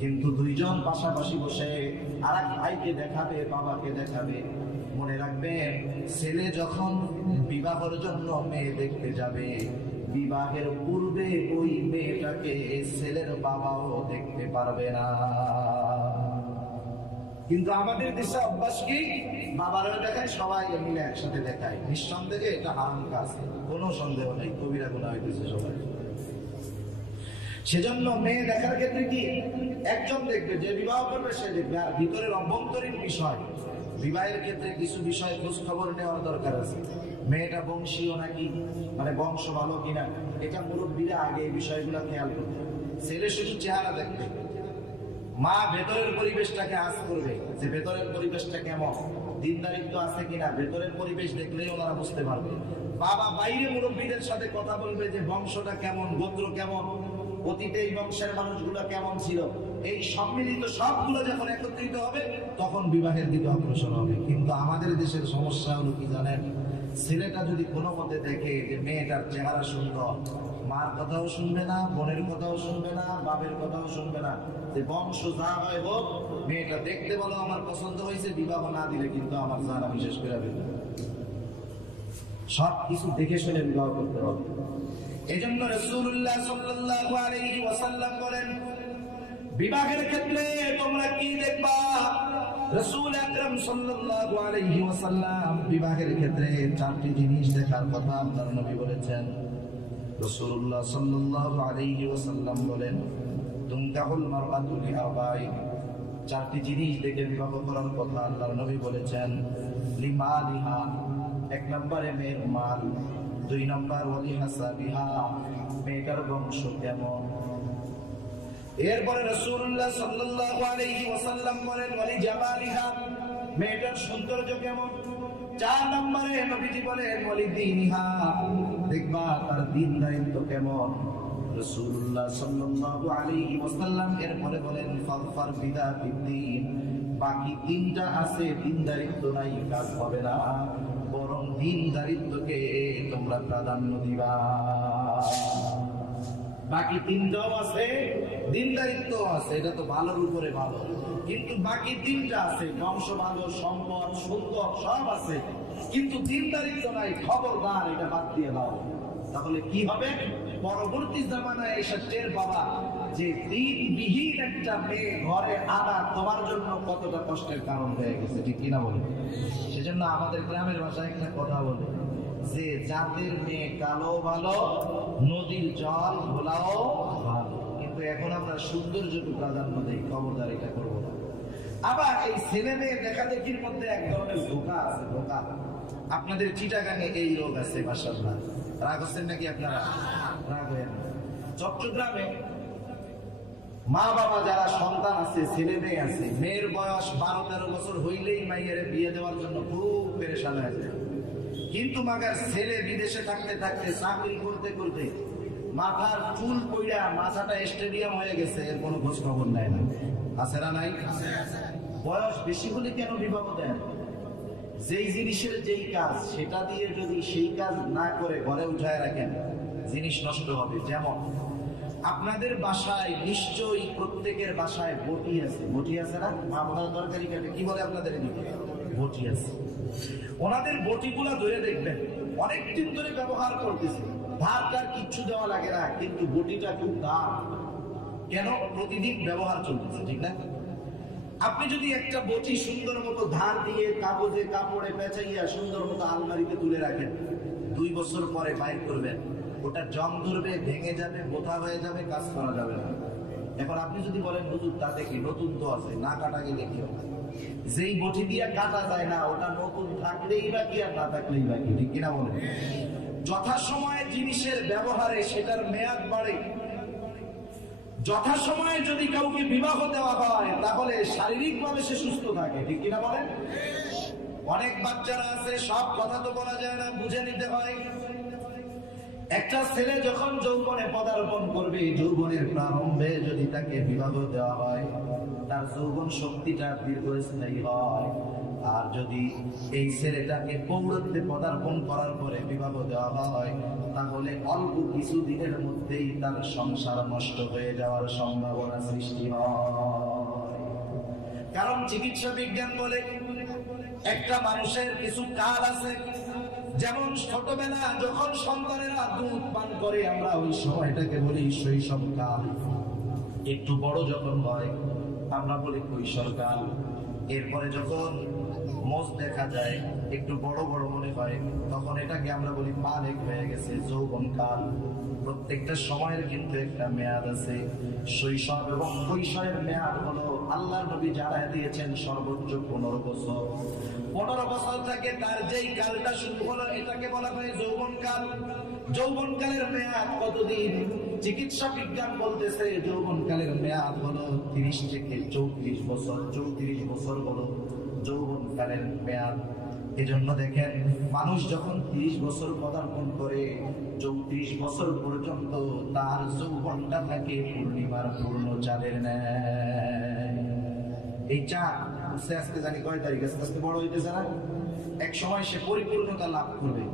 কিন্তু দুইজন পাশাপাশি বসে আর এক ভাইকে দেখাবে, বাবাকে দেখাবে। মনে রাখবেন, ছেলে যখন বিবাহের জন্য মেয়ে দেখতে যাবে, বিবাহের পূর্বে ওই মেয়েটাকে ছেলের বাবাও দেখতে পারবে না। কিন্তু আমাদের দেশে অভ্যাস কি, বাবারা দেখায়, সবাই মিলে একসাথে দেখায়। নিঃসন্দেহে এটা হারাম কাজ, কোনো সন্দেহ নেই, কবিরা গুনাহ হইতেছে সবাই। সেজন্য মেয়ে দেখার ক্ষেত্রে কি, একজন দেখবে, যে বিবাহ করবে সে দেখবে। আর ভিতরের অভ্যন্তরীণ বিষয়, বিবাহের ক্ষেত্রে কিছু বিষয় খোঁজ খবর নেওয়ার দরকার আছে। মেয়েটা বংশীয় নাকি, মানে বংশ ভালো কিনা, এটা মুরব্বীরা আগে এই বিষয়গুলো খেয়াল করবে। ছেলে শুধু চেহারা দেখবে, মা ভেতরের পরিবেশটাকে আঁচ করবে, যে ভেতরের পরিবেশটা কেমন, দিনদারিত্ব আছে কিনা, ভেতরের পরিবেশ দেখলেই ওনারা বুঝতে পারবে। বাবা বাইরে মুরব্বীদের সাথে কথা বলবে যে বংশটা কেমন, গোত্র কেমন, অতীতে এই বংশের মানুষগুলো কেমন ছিল। এই সম্মিলিত সবগুলো যখন একত্রিত হবে তখন বিবাহের দিকে অগ্রসর হবে। কিন্তু আমাদের দেশের সমস্যা হলো কি জানেন, ছেলেটা যদি কোনো মতে দেখে যে মেয়েটার চেহারা সুন্দর, মার কথাও শুনবে না, বোনের কথাও শুনবে না, বাপের কথাও শুনবে না, যে বংশ যা হয় হোক, মেয়েটা দেখতে বলো আমার পছন্দ হয়েছে, বিবাহ না দিলে কিন্তু আমার জান আমি শেষ করে দেব। সব কিছু দেখে শুনে বিবাহ করতে হবে। এজন্য রাসূলুল্লাহ সাল্লাল্লাহু আলাইহি ওয়াসাল্লাম বলেন, বিবাহের ক্ষেত্রে তোমরা কি দেখবা? রাসূল আকরাম সাল্লাল্লাহু আলাইহি ওয়াসাল্লাম বিবাহের ক্ষেত্রে 4টি জিনিস দেখার কথা আল্লাহর নবী বলেছেন। রাসূলুল্লাহ সাল্লাল্লাহু আলাইহি ওয়াসাল্লাম বলেন, তুনকাহুল মারআতু লিআবাই, 4টি জিনিস দেখে বিবাহ করার কথা আল্লাহর নবী বলেছেন। লিমালিহা, 1 নম্বরে মেয়ের মাল, 2 নম্বর ওয়ালি হাসাবিহা, মেয়েটার বংশ কেমন। এরপরে রাসূলুল্লাহ সাল্লাল্লাহু আলাইহি ওয়াসাল্লাম বলেন ওয়ালি জামালিহা, মেয়েটার সৌন্দর্য কেমন। 4 নম্বরে নবীজি বলেন ওয়ালি দীনিহা, দেখবা তার দ্বীন দায়িত্ব কেমন। রাসূলুল্লাহ সাল্লাল্লাহু আলাইহি ওয়াসাল্লাম এরপরে বলেন ফাযফার বিদাতিদ্দীন, বাকি 3টা আছে, দ্বীন দায়িত্ব নাই, কাজ হবে না, বরং দিনদারিত্বকে তোমরা প্রাধান্য দিবা। বাকি তিনটাও আছে, দিনদারিত্ব আছে, এটা তো ভালোর উপরে ভালো, কিন্তু বাকি তিনটা আছে, বংশ ভালো, সম্পদ, সুন্দর সব আছে, কিন্তু দিনদারিত্ব নাই, খবরদার এটা বাদ দিয়ে দাও। তাহলে কি হবে? পরবর্তী জামানায় এসে টের পাবা যে দিনবিহীন একটা মেয়ে ঘরে আনা তোমার জন্য কতটা কষ্টের কারণ হয়ে গেছে, ঠিক কিনা বলে? সেজন্য আমাদের গ্রামের ভাষায় একটা কথা বলে যে জাতের মেয়ে কালো ভালো, নদীর জল ঘোলাও ভালো। কিন্তু এখন আমরা সৌন্দর্যকে প্রাধান্য দিই, খবরদার এটা করবো না। আবার এই ছেলে মেয়ে দেখা দেখির মধ্যে এক ধরনের ধোঁকা আছে, ধোঁকা। আপনাদের চিটাগাঙে এই রোগ আছে, মাশাআল্লাহ। রাগ হচ্ছেন নাকি আপনারা? রাগ হয়ে চট্টগ্রামে মা বাবা যারা সন্তান আছে, ছেলে মেয়ে আছে, মেয়ের বয়স 12-13 বছর হইলেই মাইয়ের বিয়ে দেওয়ার জন্য খুব পেরেশান হয়ে যায়। কিন্তু মাগার ছেলে বিদেশে থাকতে থাকতে, চাকরি করতে করতে মাথার চুল পইড়া মাথাটা স্টেডিয়াম হয়ে গেছে, এর কোনো খোঁজ খবর নেয় না। আছে না নাই? বয়স বেশি হলে কেন বিবাহ দেন? যেই জিনিসের যেই কাজ, সেটা দিয়ে যদি সেই কাজ না করে ঘরে উঠায় রাখেন, জিনিস নষ্ট হবে। যেমন আপনাদের বাসায় নিশ্চয়ই প্রত্যেকের বাসায় বটি আছে, বটি আছে না? মামলার তরকারি কাটে, কি বলে আপনাদের এদিকে? বটি আছে। ওনাদের বটিগুলা ধরে দেখবেন অনেকদিন ধরে ব্যবহার করতেছে, ধার কার কিচ্ছু দেওয়া লাগে না, কিন্তু বটিটা খুব দাম। কেন? প্রতিদিন ব্যবহার চলতেছে, ঠিক না? আপনি যদি একটা বটি সুন্দর মতো ধার দিয়ে কাগজে কাপড়ে পেঁচাইয়া সুন্দর মতো আলমারিতে তুলে রাখেন, 2 বছর পরে বাইর করবেন, ওটা জং ধরবে, ভেঙে যাবে, বোথা হয়ে যাবে, কাজ করা যাবে না। এখন আপনি যদি বলেন হুজুর তাতে কি, নতুন তো আছে, না কাটা গেলে কি হবে? যেই বটি দিয়ে কাটা যায় না, ওটা নতুন থাকলেই বা কি আর না থাকলেই বা কি, ঠিক কিনা বলেন? যথাসময়ে জিনিসের ব্যবহারে সেটার মেয়াদ বাড়ে। যথাসময়ে যদি কাউকে বিবাহ দেওয়া হয় তাহলে শারীরিকভাবে সে সুস্থ থাকে, ঠিক কিনা বলেন? অনেক বাচ্চারা আছে, সব কথা তো বলা যায় না, বুঝে নিতে হয়। একটা ছেলে যখন যৌবনে পদার্পণ করবে, যৌবনের প্রারম্ভে যদি তাকে বিবাহ দেওয়া হয়, তার যৌবন শক্তিটা দীর্ঘস্থায়ী হয়। আর যদি এই ছেলেটাকে পৌরত্বে পদার্পণ করার পরে বিবাহ দেওয়া হয়, তাহলে অল্প কিছু দিনের মধ্যেই তার সংসার নষ্ট হয়ে যাওয়ার সম্ভাবনা সৃষ্টি হয়। কারণ চিকিৎসা বিজ্ঞান বলে একটা মানুষের কিছু কাল আছে, যেমন ছোটবেলা যখন সন্তানেরা দুধ পান করে, আমরা ওই সময়টাকে বলি শৈশব কাল। একটু বড় যখন হয় আমরা বলি কৈশোর কাল। এরপরে যখন মোজ দেখা যায়, একটু বড় বড় মনে হয়, তখন এটাকে আমরা বলি বালেক হয়ে গেছে, যৌবন কাল। প্রত্যেকটা সময়ের কিন্তু একটা মেয়াদ আছে। শৈশব এবং কৈশোরের মেয়াদ হলো আল্লাহর নবী জানায় দিয়েছেন সর্বোচ্চ 15 বছর। 15 বছর থেকে তার যেই কালটা শুরু হলো, এটাকে বলা হয় যৌবন কাল। যৌবন কালের মেয়াদ কতদিন? চিকিৎসা বিজ্ঞান বলতেছে যৌবন কালের মেয়াদ হলো 30 থেকে 34 বছর। 34 বছর হলো যৌবন কালের মেয়াদ। এজন্য দেখেন, মানুষ যখন 30 বছর পদার্পণ করে, 34 বছর পর্যন্ত তার যৌবনটা থাকে পূর্ণিমার পূর্ণ চাঁদের ন্যায়। এই চাঁদ আস্তে আস্তে জানি কয় তারিখ আস্তে আস্তে বড় হইতেছে না? এক সময় সে পরিপূর্ণতা লাভ করবে।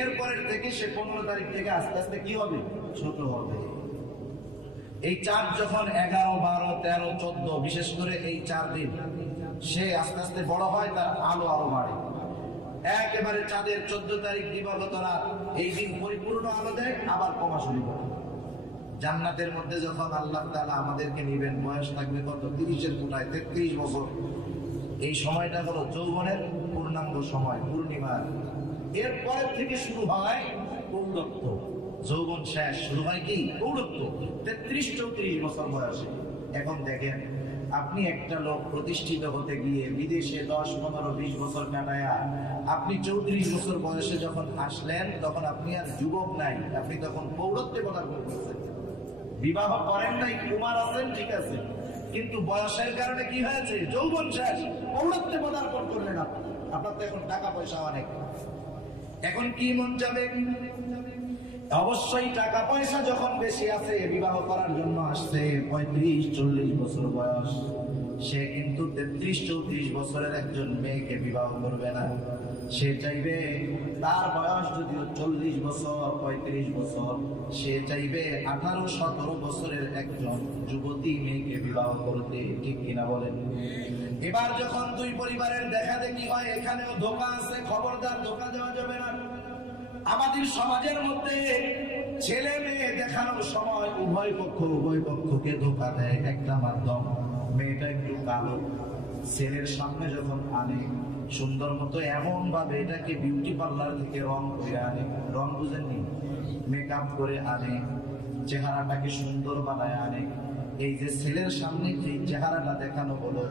এরপরের থেকে সে 15 তারিখ থেকে আস্তে আস্তে কি হবে? ছোট হবে। এই চাঁদ যখন 11, 12, 13, 14, বিশেষ করে এই 4 দিন সে আস্তে আস্তে বড় হয়, তার আলো আরো বাড়ে। একেবারে চাঁদের 14 তারিখ দিবাগত রাত, এই দিন পরিপূর্ণ আলো দেয়, আবার কমা শুরু করে। জান্নাতের মধ্যে যখন আল্লাহ তাআলা আমাদেরকে নিবেন, বয়স থাকবে কত? 30-এর কোঠায় 33 বছর। এই সময়টা হলো যৌবনের পূর্ণাঙ্গ সময়, পূর্ণিমার। এরপরের থেকে শুরু হয় পৌরত্ব। যৌবন শেষ, শুরু হয় কি? পৌরত্ব। 33-34 বছর বয়সে। এখন দেখেন, আপনি একটা লোক প্রতিষ্ঠিত হতে গিয়ে বিদেশে 10, 15, 20 বছর কাটায়া আপনি 34 বছর বয়সে যখন আসলেন, তখন আপনি আর যুবক নাই, আপনি তখন পৌরত্বে পদার্পণ করছেন। বিবাহ করেন নাই, কুমার আছেন, ঠিক আছে, কিন্তু বয়সের কারণে কি হয়েছে? যৌবন শেষ, পৌরত্বে পদার্পণ করলেন আপনি। আপনার তো এখন টাকা পয়সা অনেক, এখন কি মন যাবে? অবশ্যই টাকা পয়সা যখন বেশি আছে, বিবাহ করার জন্য আসছে, 35-40 বছর বয়স, সে কিন্তু 33-34 বছরের একজন মেয়েকে বিবাহ করবে না। সে চাইবে তার বয়স যদিও 40 বছর 35 বছর, সে চাইবে 18-17 বছরের একজন যুবতী মেয়েকে বিবাহ করতে। ঠিক কিনা বলেন? এবার যখন দুই পরিবারের দেখা দেখি হয়, এখানেও ধোঁকা আছে, খবরদার ধোঁকা দেওয়া যাবে না। আমাদের সমাজের মধ্যে ছেলে মেয়ে দেখানোর সময় উভয় পক্ষকে ধোঁকা দেয় একটা মাধ্যম। মেয়েটা একটু কালো, ছেলের সামনে যখন আনে সুন্দর মতো এমন ভাবে এটাকে বিউটি পার্লার থেকে রং করে আনে, রং বুঝেননি, মেকআপ করে আনে, চেহারাটাকে সুন্দর বানায় আনে। এই যে ছেলের সামনে যে চেহারাটা দেখানো হলো,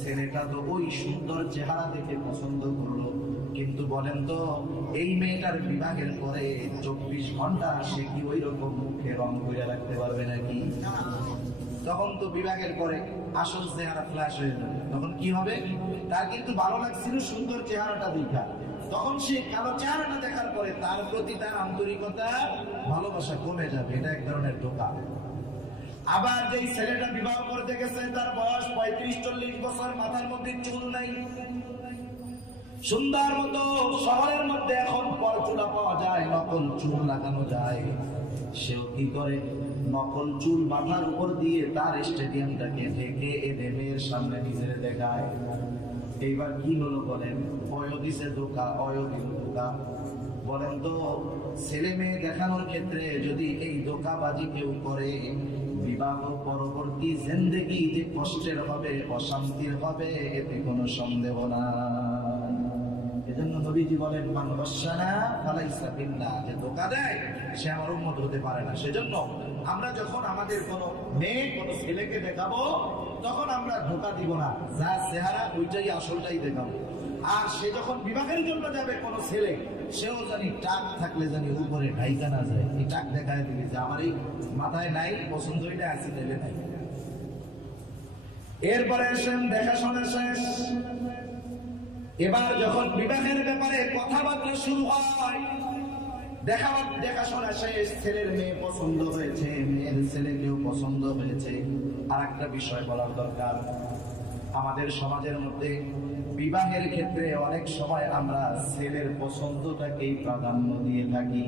ছেলেটা তো ওই সুন্দর চেহারা দেখে পছন্দ করলো, কিন্তু বলেন তো এই মেয়েটার বিবাহের পরে 24 ঘন্টা সে কি ওই রকম মুখে রং করে রাখতে পারবে নাকি? তখন তো বিবাহের পরে আসল চেহারা ফ্ল্যাশ হয়ে যাবে। তখন কি হবে? তার কিন্তু ভালো লাগছিল সুন্দর চেহারাটা দেখা, তখন সে কালো চেহারাটা দেখার পরে তার প্রতি তার আন্তরিকতা ভালোবাসা কমে যাবে। এটা এক ধরনের ধোঁকা। আবার যেই ছেলেটা বিবাহ করতে গেছে তার বয়স 35-40 বছর, মাথার মধ্যে চুল নাই, সুন্দর মতো শহরের মধ্যে এখন পরচুলা পাওয়া যায়, নকল চুল লাগানো যায়। সেও কি করে? নকল চুল মাথার উপর দিয়ে তার স্টেডিয়ামটাকে ঢেকে এনে মেয়ের সামনে নিজের দেখায়। এইবার কি হলো বলেন? অয় দিছে ধোঁকা, অয় দিল ধোঁকা। বলেন তো ছেলে মেয়ে দেখানোর ক্ষেত্রে যদি এই ধোঁকাবাজি কেউ করে, বিবাহ পরবর্তী জিন্দেগি যে কষ্টের হবে, অশান্তির হবে, এতে কোনো সন্দেহ না। এজন্য নবীজি বলেন, মান গশশানা ফালাইসা মিন্না, যে ধোঁকা দেয় সে আমার উম্মত হতে পারে না। সেজন্য আমরা যখন আমাদের কোনো মেয়ে কোনো ছেলেকে দেখাবো, তখন আমরা ধোঁকা দিব না, যা চেহারা ওইটাই আসলটাই দেখাবো। আর সে যখন বিবাহের জন্য যাবে কোনো ছেলে, সেও জানি টাক থাকলে জানি উপরে ঢাইকা না যায়, এই টাক দেখায় দিবে যে আমার এই মাথায় নাই, পছন্দ হইলে আছে, নেবে নাই। এরপরে এসেন দেখাশোনা শেষ। এবার যখন বিবাহের ব্যাপারে কথাবার্তা শুরু হয়, দেখাশোনা শেষ, ছেলের মেয়ে পছন্দ হয়েছে, মেয়ের ছেলেকেও পছন্দ হয়েছে। আর একটা বিষয় বলার দরকার, আমাদের সমাজের মধ্যে বিবাহের ক্ষেত্রে অনেক সময় আমরা ছেলের পছন্দটাকেই প্রাধান্য দিয়ে থাকি।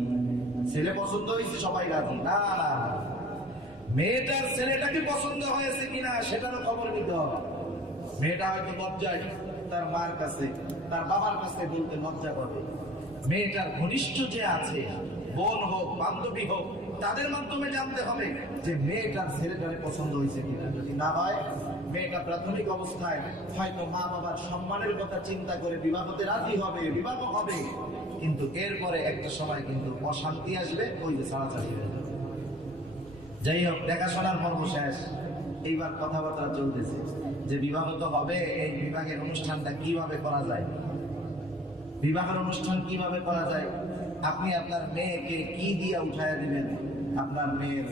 ছেলে পছন্দ হয়েছে সবাই রাজি, না না, মেয়েটার ছেলেটাকে পছন্দ হয়েছে কিনা সেটারও খবর নিতে হবে। মেয়েটা হয়তো লজ্জায় তার মার কাছে, তার বাবার কাছে বলতে লজ্জা পাবে। মেয়েটার ঘনিষ্ঠ যে আছে, বোন হোক বান্ধবী হোক, তাদের মাধ্যমে জানতে হবে যে মেয়েটার ছেলেটারে পছন্দ হয়েছে কিনা। যদি না হয়, মেয়েটা প্রাথমিক অবস্থায় হয়তো মা বাবার সম্মানের কথা চিন্তা করে বিবাহতে রাজি হবে, বিবাহ হবে, কিন্তু এরপরে একটা সময় কিন্তু অশান্তি আসবে, ওই যে ছাড়াছাড়ি হয়ে যাবে। যাই হোক, দেখাশোনার পর্ব শেষ। এইবার কথাবার্তা চলতেছে যে বিবাহ তো হবে, এই বিবাহের অনুষ্ঠানটা কিভাবে করা যায়, বিবাহের অনুষ্ঠান কিভাবে করা যায়। আপনি আপনার মেয়েকে কি দিয়ে উঠাইয়া দিবেন, আপনার মেয়ের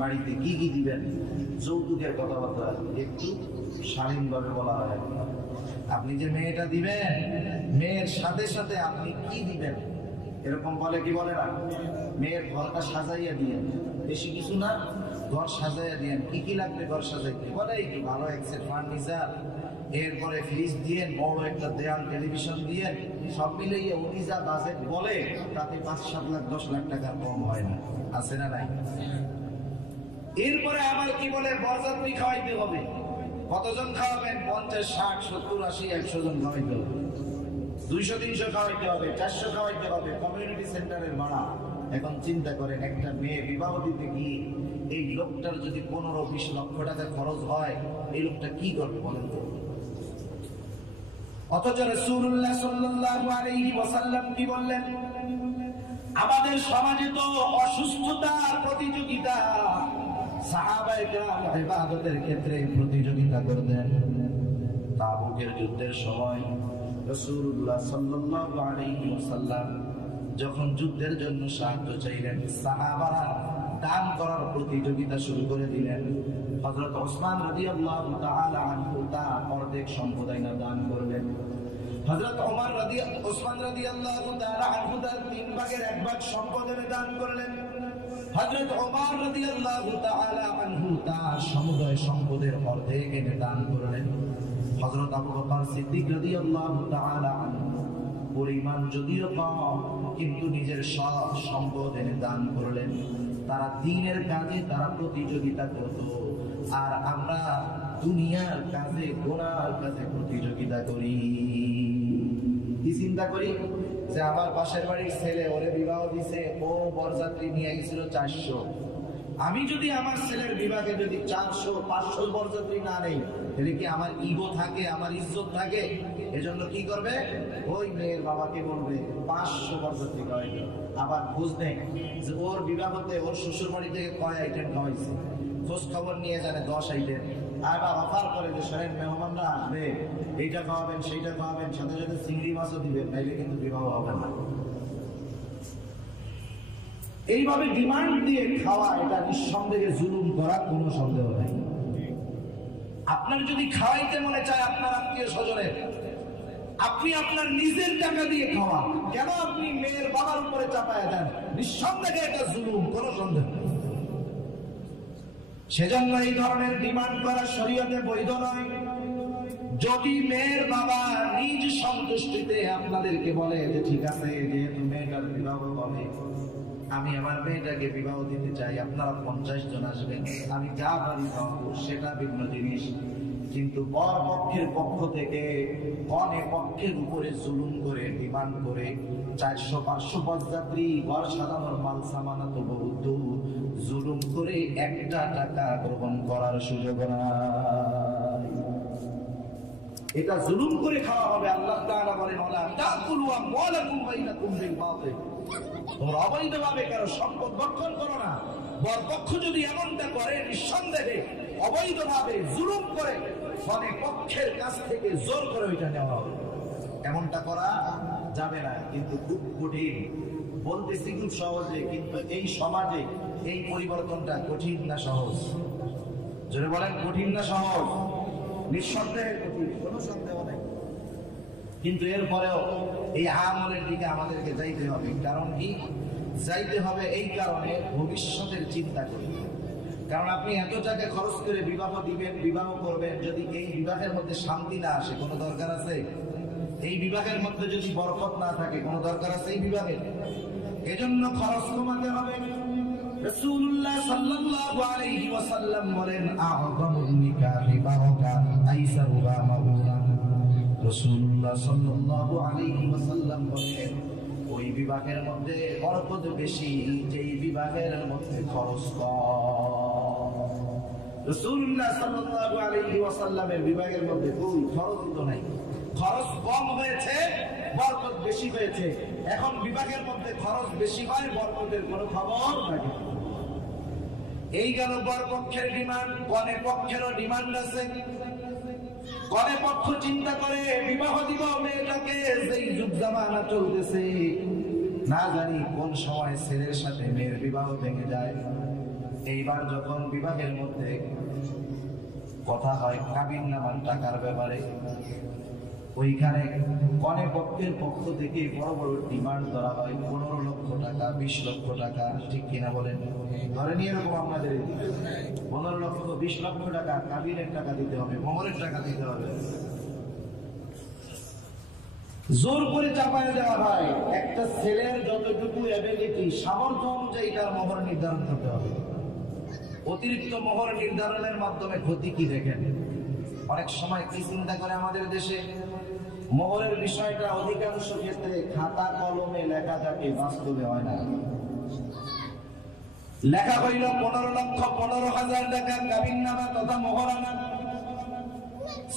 বাড়িতে কি কি দিবেন, যৌতুকের কথাবার্তা একটু শালীনভাবে বলা হয়। আপনি যে মেয়েটা দিবেন, মেয়ের সাথে সাথে আপনি কি দিবেন, এরকম বলে কি বলে না? মেয়ের ঘরটা সাজাইয়া দিয়েন, বেশি কিছু না, ঘর সাজাইয়া দিয়েন। কি কি লাগবে ঘর সাজাইতে? বলে একটু ভালো এক সেট ফার্নিচার, এরপরে ফ্রিজ দিয়েন, বড় একটা দেয়াল টেলিভিশন দিয়েন। সব মিলিয়ে উনি যা বাজেট বলে তাতে 5-7 লাখ 10 লাখ টাকার কম হয় না, আছে না নাই? এরপরে আবার কি বলে, বরযাত্রী খাওয়াইতে হবে। কতজন খাওয়াবেন? 50, 60, 70, 80, 100 জন খাওয়াইতে হবে, 200, 300 খাওয়াইতে হবে, 400 খাওয়াইতে হবে। কমিউনিটি সেন্টারের ভাড়া। এখন চিন্তা করেন, একটা মেয়ে বিবাহ দিতে গিয়ে এই লোকটার যদি 15-20 লক্ষ টাকা খরচ হয়, এই লোকটা কি করবে বলেন তো? অথচ রাসূলুল্লাহ সাল্লাল্লাহু আলাইহি ওয়াসাল্লাম কি বললেন? আমাদের সমাজে তো অসুস্থতার প্রতিযোগিতা, সাহাবায়ে কেরাম ইবাদতের ক্ষেত্রে প্রতিযোগিতা করতেন। তাবুকের যুদ্ধের সময় রাসূলুল্লাহ সাল্লাল্লাহু আলাইহি ওয়াসাল্লাম যখন যুদ্ধের জন্য সাহায্য চাইলেন, সাহাবারা দান করার প্রতিযোগিতা শুরু করে দিলেন। হযরত ওসমান রাদিয়াল্লাহু তাআলা আনহু তার অর্ধেক সম্পদ দান করলেন। হযরত ওসমান রাদিয়াল্লাহু তাআলা আনহু তার 3 ভাগের 1 ভাগ সম্পদ দান করলেন। হযরত ওমর রাদিয়াল্লাহু তাআলা আনহু তার সমুদয় সম্পদের অর্ধেক এনে দান করলেন। হযরত আবু বকর সিদ্দিক রাদিয়াল্লাহু তাআলা আনহু পরিমাণ যদিও কম কিন্তু নিজের সব সম্পদ এনে দান করলেন। তারা দ্বীনের কাজে তারা প্রতিযোগিতা করত, আর আমরা দুনিয়ার কাজে গোনার কাজে প্রতিযোগিতা করি। কি চিন্তা করি যে আমার পাশের বাড়ির ছেলে ওরে বিবাহ দিছে, ও বরযাত্রী নিয়ে গেছিল 400, আমি যদি আমার ছেলের বিবাহে যদি 400-500 বরযাত্রী না নেই, তাহলে কি আমার ইগো থাকে, আমার ইজ্জত থাকে? এজন্য কি করবে, ওই মেয়ের বাবাকে বলবে 500 বরযাত্রী খাওয়াইবে। আবার খোঁজ নেই যে ওর বিবাহতে ওর শ্বশুর বাড়ি থেকে কয় আইটেম খাওয়াইছে, খোঁজ খবর নিয়ে জানে 10 আইটেম। আবার অফার করে যে শরীর মেহমানরা আসবে, এইটা খাওয়াবেন সেইটা খাওয়াবেন, সাথে সাথে চিংড়ি মাছও দিবেন, তাইলে কিন্তু বিবাহ হবে না। এইভাবে ডিমান্ড দিয়ে খাওয়া, এটা নিঃসন্দেহে জুলুম করা, কোনো সন্দেহ নাই। আপনার যদি খাওয়াইতে মনে চায় আপনার আত্মীয় স্বজনের, আপনি আপনার নিজের টাকা দিয়ে খাওয়ান, কেন আপনি মেয়ের বাবার উপরে চাপায় দেন? নিঃসন্দেহে এটা জুলুম, কোনো সন্দেহ নেই। সেজন্য এই ধরনের ডিমান্ড করা শরীয়তে বৈধ নয়। যদি মেয়ের বাবা নিজ সন্তুষ্টিতে আপনাদেরকে বলে যে ঠিক আছে, যেহেতু মেয়েটার বিবাহ হবে, আমি আমার মেয়েটাকে বিবাহ দিতে চাই, আপনারা 50 জন আসবেন, আমি যা পারি খাওয়াবো, সেটা ভিন্ন জিনিস। কিন্তু বর পক্ষের পক্ষ থেকে কনে পক্ষের উপরে জুলুম করে ডিমান্ড করে 400-500 বরযাত্রী, ঘর সাজানোর মাল সামানা তো বহুত, জুলুম করে একটা টাকা গ্রহণ করার সুযোগ নাই। এটা জুলুম করে খাওয়া হবে। আল্লাহ তাআলা বলেন, ওয়ালা তাকুলু আমওয়ালাকুম বাইনাকুম বিল বাতিল, তোমরা অবৈধভাবে কারো সম্পদ ভক্ষণ করো না। বরপক্ষ যদি এমনটা করে, নিঃসন্দেহে অবৈধভাবে জুলুম করে মানে পক্ষের কাছ থেকে জোর করে ওইটা নেওয়া হবে। এমনটা করা যাবে না, কিন্তু খুব কঠিন। বলতেছি খুব সহজে, কিন্তু এই সমাজে এই পরিবর্তনটা কঠিন না সহজ? যদি বলেন কঠিন না সহজ? নিঃসন্দেহে কঠিন, কোনো সন্দেহ নেই। কিন্তু এরপরেও এই আমলের দিকে আমাদেরকে যাইতে হবে। কারণ কি যাইতে হবে? এই কারণে ভবিষ্যতের চিন্তা করি। কারণ আপনি এত টাকা খরচ করে বিবাহ দিবেন, বিবাহ করবেন, যদি এই বিবাহের মধ্যে শান্তি না আসে, কোনো দরকার আছে? এই বিবাহের মধ্যে যদি বরকত না থাকে, কোনো দরকার আছে এই বিবাহের? এজন্য খরচ কমাতে হবে। রাসূলুল্লাহ সাল্লাল্লাহু আলাইহি ওয়াসাল্লাম বলেন, আ'যামুন নিকাহি বারাকাত আইসারুহা মাউনা। রাসূলুল্লাহ সাল্লাল্লাহু আলাইহি ওয়াসাল্লাম বলেন, ওই বিবাহের মধ্যে বরকত বেশি যেই বিবাহের মধ্যে খরচ কম। রাসূলুল্লাহ সাল্লাল্লাহু আলাইহি ওয়াসাল্লামের বিবাহের মধ্যে কোনো খরচ তো নাই, খরচ কম হয়েছে, বরকত বেশি হয়েছে। এখন বিবাহের মধ্যে খরচ বেশি হয়, বরকতের কোনো খবর থাকে। এই গেল বরপক্ষের ডিমান্ড। কনে পক্ষেরও ডিমান্ড আছে। কনে পক্ষ চিন্তা করে বিবাহ দিব মেয়েটাকে, যেই যুগ জামানা চলতেছে, না জানি কোন সময় ছেলের সাথে মেয়ের বিবাহ ভেঙে যায়। এইবার যখন বিবাহের মধ্যে কথা হয় কাবিননামার টাকার ব্যাপারে, ওইখানে কনে পক্ষের পক্ষ থেকে বড় বড় ডিমান্ড করা হয়, 15 লক্ষ টাকা, 20 লক্ষ টাকা, ঠিক কিনা বলেন? ধরে নিয়ে এরকম আপনাদের 15 লক্ষ 20 লক্ষ টাকা কাবিনের টাকা দিতে হবে, মোহরের টাকা দিতে হবে। জোর করে চাপায় দেওয়া হয়। একটা ছেলের যতটুকু এবিলিটি, সামর্থ্য অনুযায়ী তার মোহর নির্ধারণ করতে হবে। অতিরিক্ত মোহর নির্ধারণের মাধ্যমে ক্ষতি কি দেখেন? অনেক সময় কি চিন্তা করে আমাদের দেশে, মোহরের বিষয়টা অধিকাংশ ক্ষেত্রে খাতা কলমে লেখা থাকে, বাস্তবে হয় না। লেখা হইল 15,15,000 টাকা কাবিননামা তথা মোহরানা।